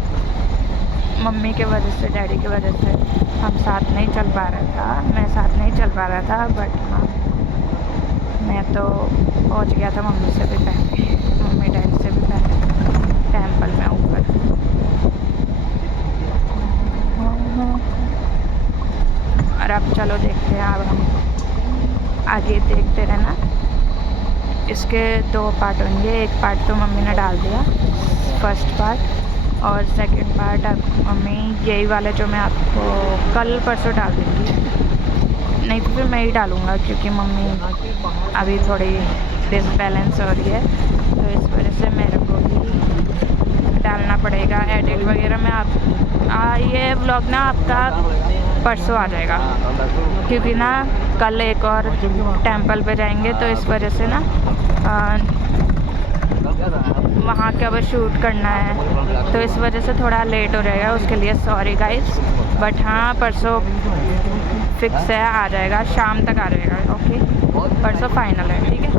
मम्मी के वजह से, डैडी की वजह से हम साथ नहीं चल पा रहा था, मैं साथ नहीं चल पा रहा था। बट हाँ, मैं तो पहुंच गया था मम्मी से भी पहले, मम्मी डैडी से भी पहले टेंपल में ऊपर। और अब चलो देखते हैं, अब हम आगे देखते रहना। इसके 2 पार्ट होंगे, एक पार्ट तो मम्मी ने डाल दिया, फर्स्ट पार्ट, और सेकंड पार्ट अब मम्मी यही वाले जो मैं आपको कल परसों डाल दूँगी, नहीं तो फिर मैं ही डालूँगा, क्योंकि मम्मी अभी थोड़ी डिसबैलेंस हो रही है, तो इस वजह से मेरे को भी डालना पड़ेगा एडिट वगैरह में। ये व्लॉग ना आपका परसों आ जाएगा, क्योंकि ना कल एक और टेंपल पे जाएंगे, तो इस वजह से ना वहाँ का अब शूट करना है, तो इस वजह से थोड़ा लेट हो जाएगा, उसके लिए सॉरी गाइस। बट हाँ, परसों फिक्स है, आ जाएगा, शाम तक आ जाएगा। ओके, परसों फाइनल है, ठीक है।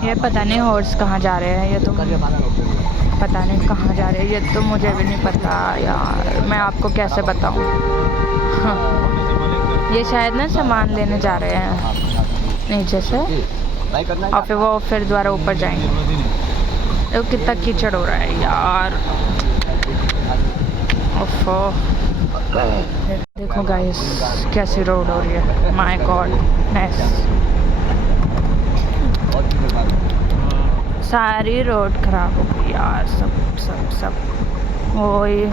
ये पता नहीं हॉर्स कहाँ जा रहे हैं, ये तो पता नहीं कहाँ जा रहे हैं, ये तो मुझे भी नहीं पता यार, मैं आपको कैसे बताऊँ। हाँ, ये शायद ना सामान लेने जा रहे हैं नीचे से, और फिर वो फिर दोबारा ऊपर जाएंगे। देखो कितना कीचड़ हो रहा है यार, ओफो। देखो गाइस कैसी रोड हो रही है, माय गॉड नेस, सारी रोड खराब हो गई यार, सब वो ये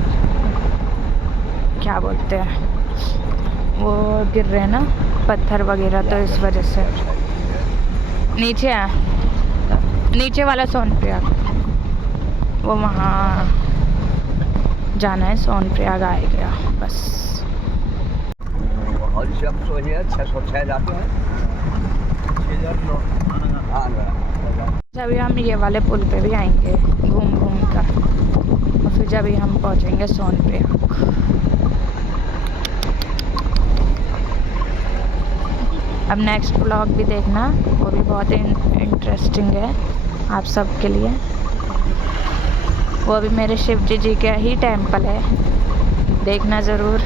क्या बोलते हैं, वो गिर रहे हैं ना, पत्थर वगैरह, तो इस वजह से नीचे है, नीचे वाला सोनप्रयाग, वो वहाँ जाना है, सोनप्रयाग आएगा बस। अभी हम ये वाले पुल पे भी आएंगे घूम घूम कर, और फिर जब हम पहुँचेंगे सोनप्रयाग। अब नेक्स्ट व्लॉग भी देखना, वो भी बहुत इंटरेस्टिंग है आप सब के लिए। वो भी मेरे शिव जी का ही टेम्पल है, देखना ज़रूर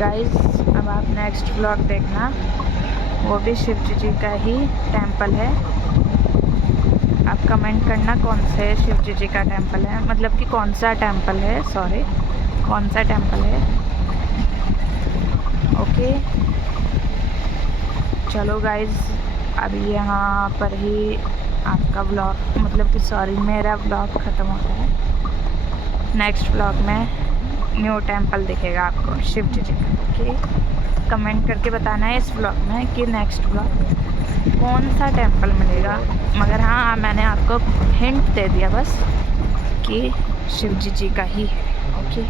गाइस। अब आप नेक्स्ट व्लॉग देखना, वो भी शिव जी का ही टेम्पल है। आप कमेंट करना कौन से शिव जी का टेम्पल है, मतलब कि कौन सा टेम्पल है, सॉरी कौन सा टेम्पल है। ओके चलो गाइस, अभी यहाँ पर ही आपका व्लॉग, मतलब कि सॉरी मेरा व्लॉग ख़त्म होता है। नेक्स्ट व्लॉग में न्यू टेम्पल दिखेगा आपको शिव जी का। ओके, कमेंट करके बताना है इस व्लॉग में कि नेक्स्ट व्लॉग कौन सा टेम्पल मिलेगा। मगर हाँ, मैंने आपको हिंट दे दिया बस कि शिव जी का ही है। ओके।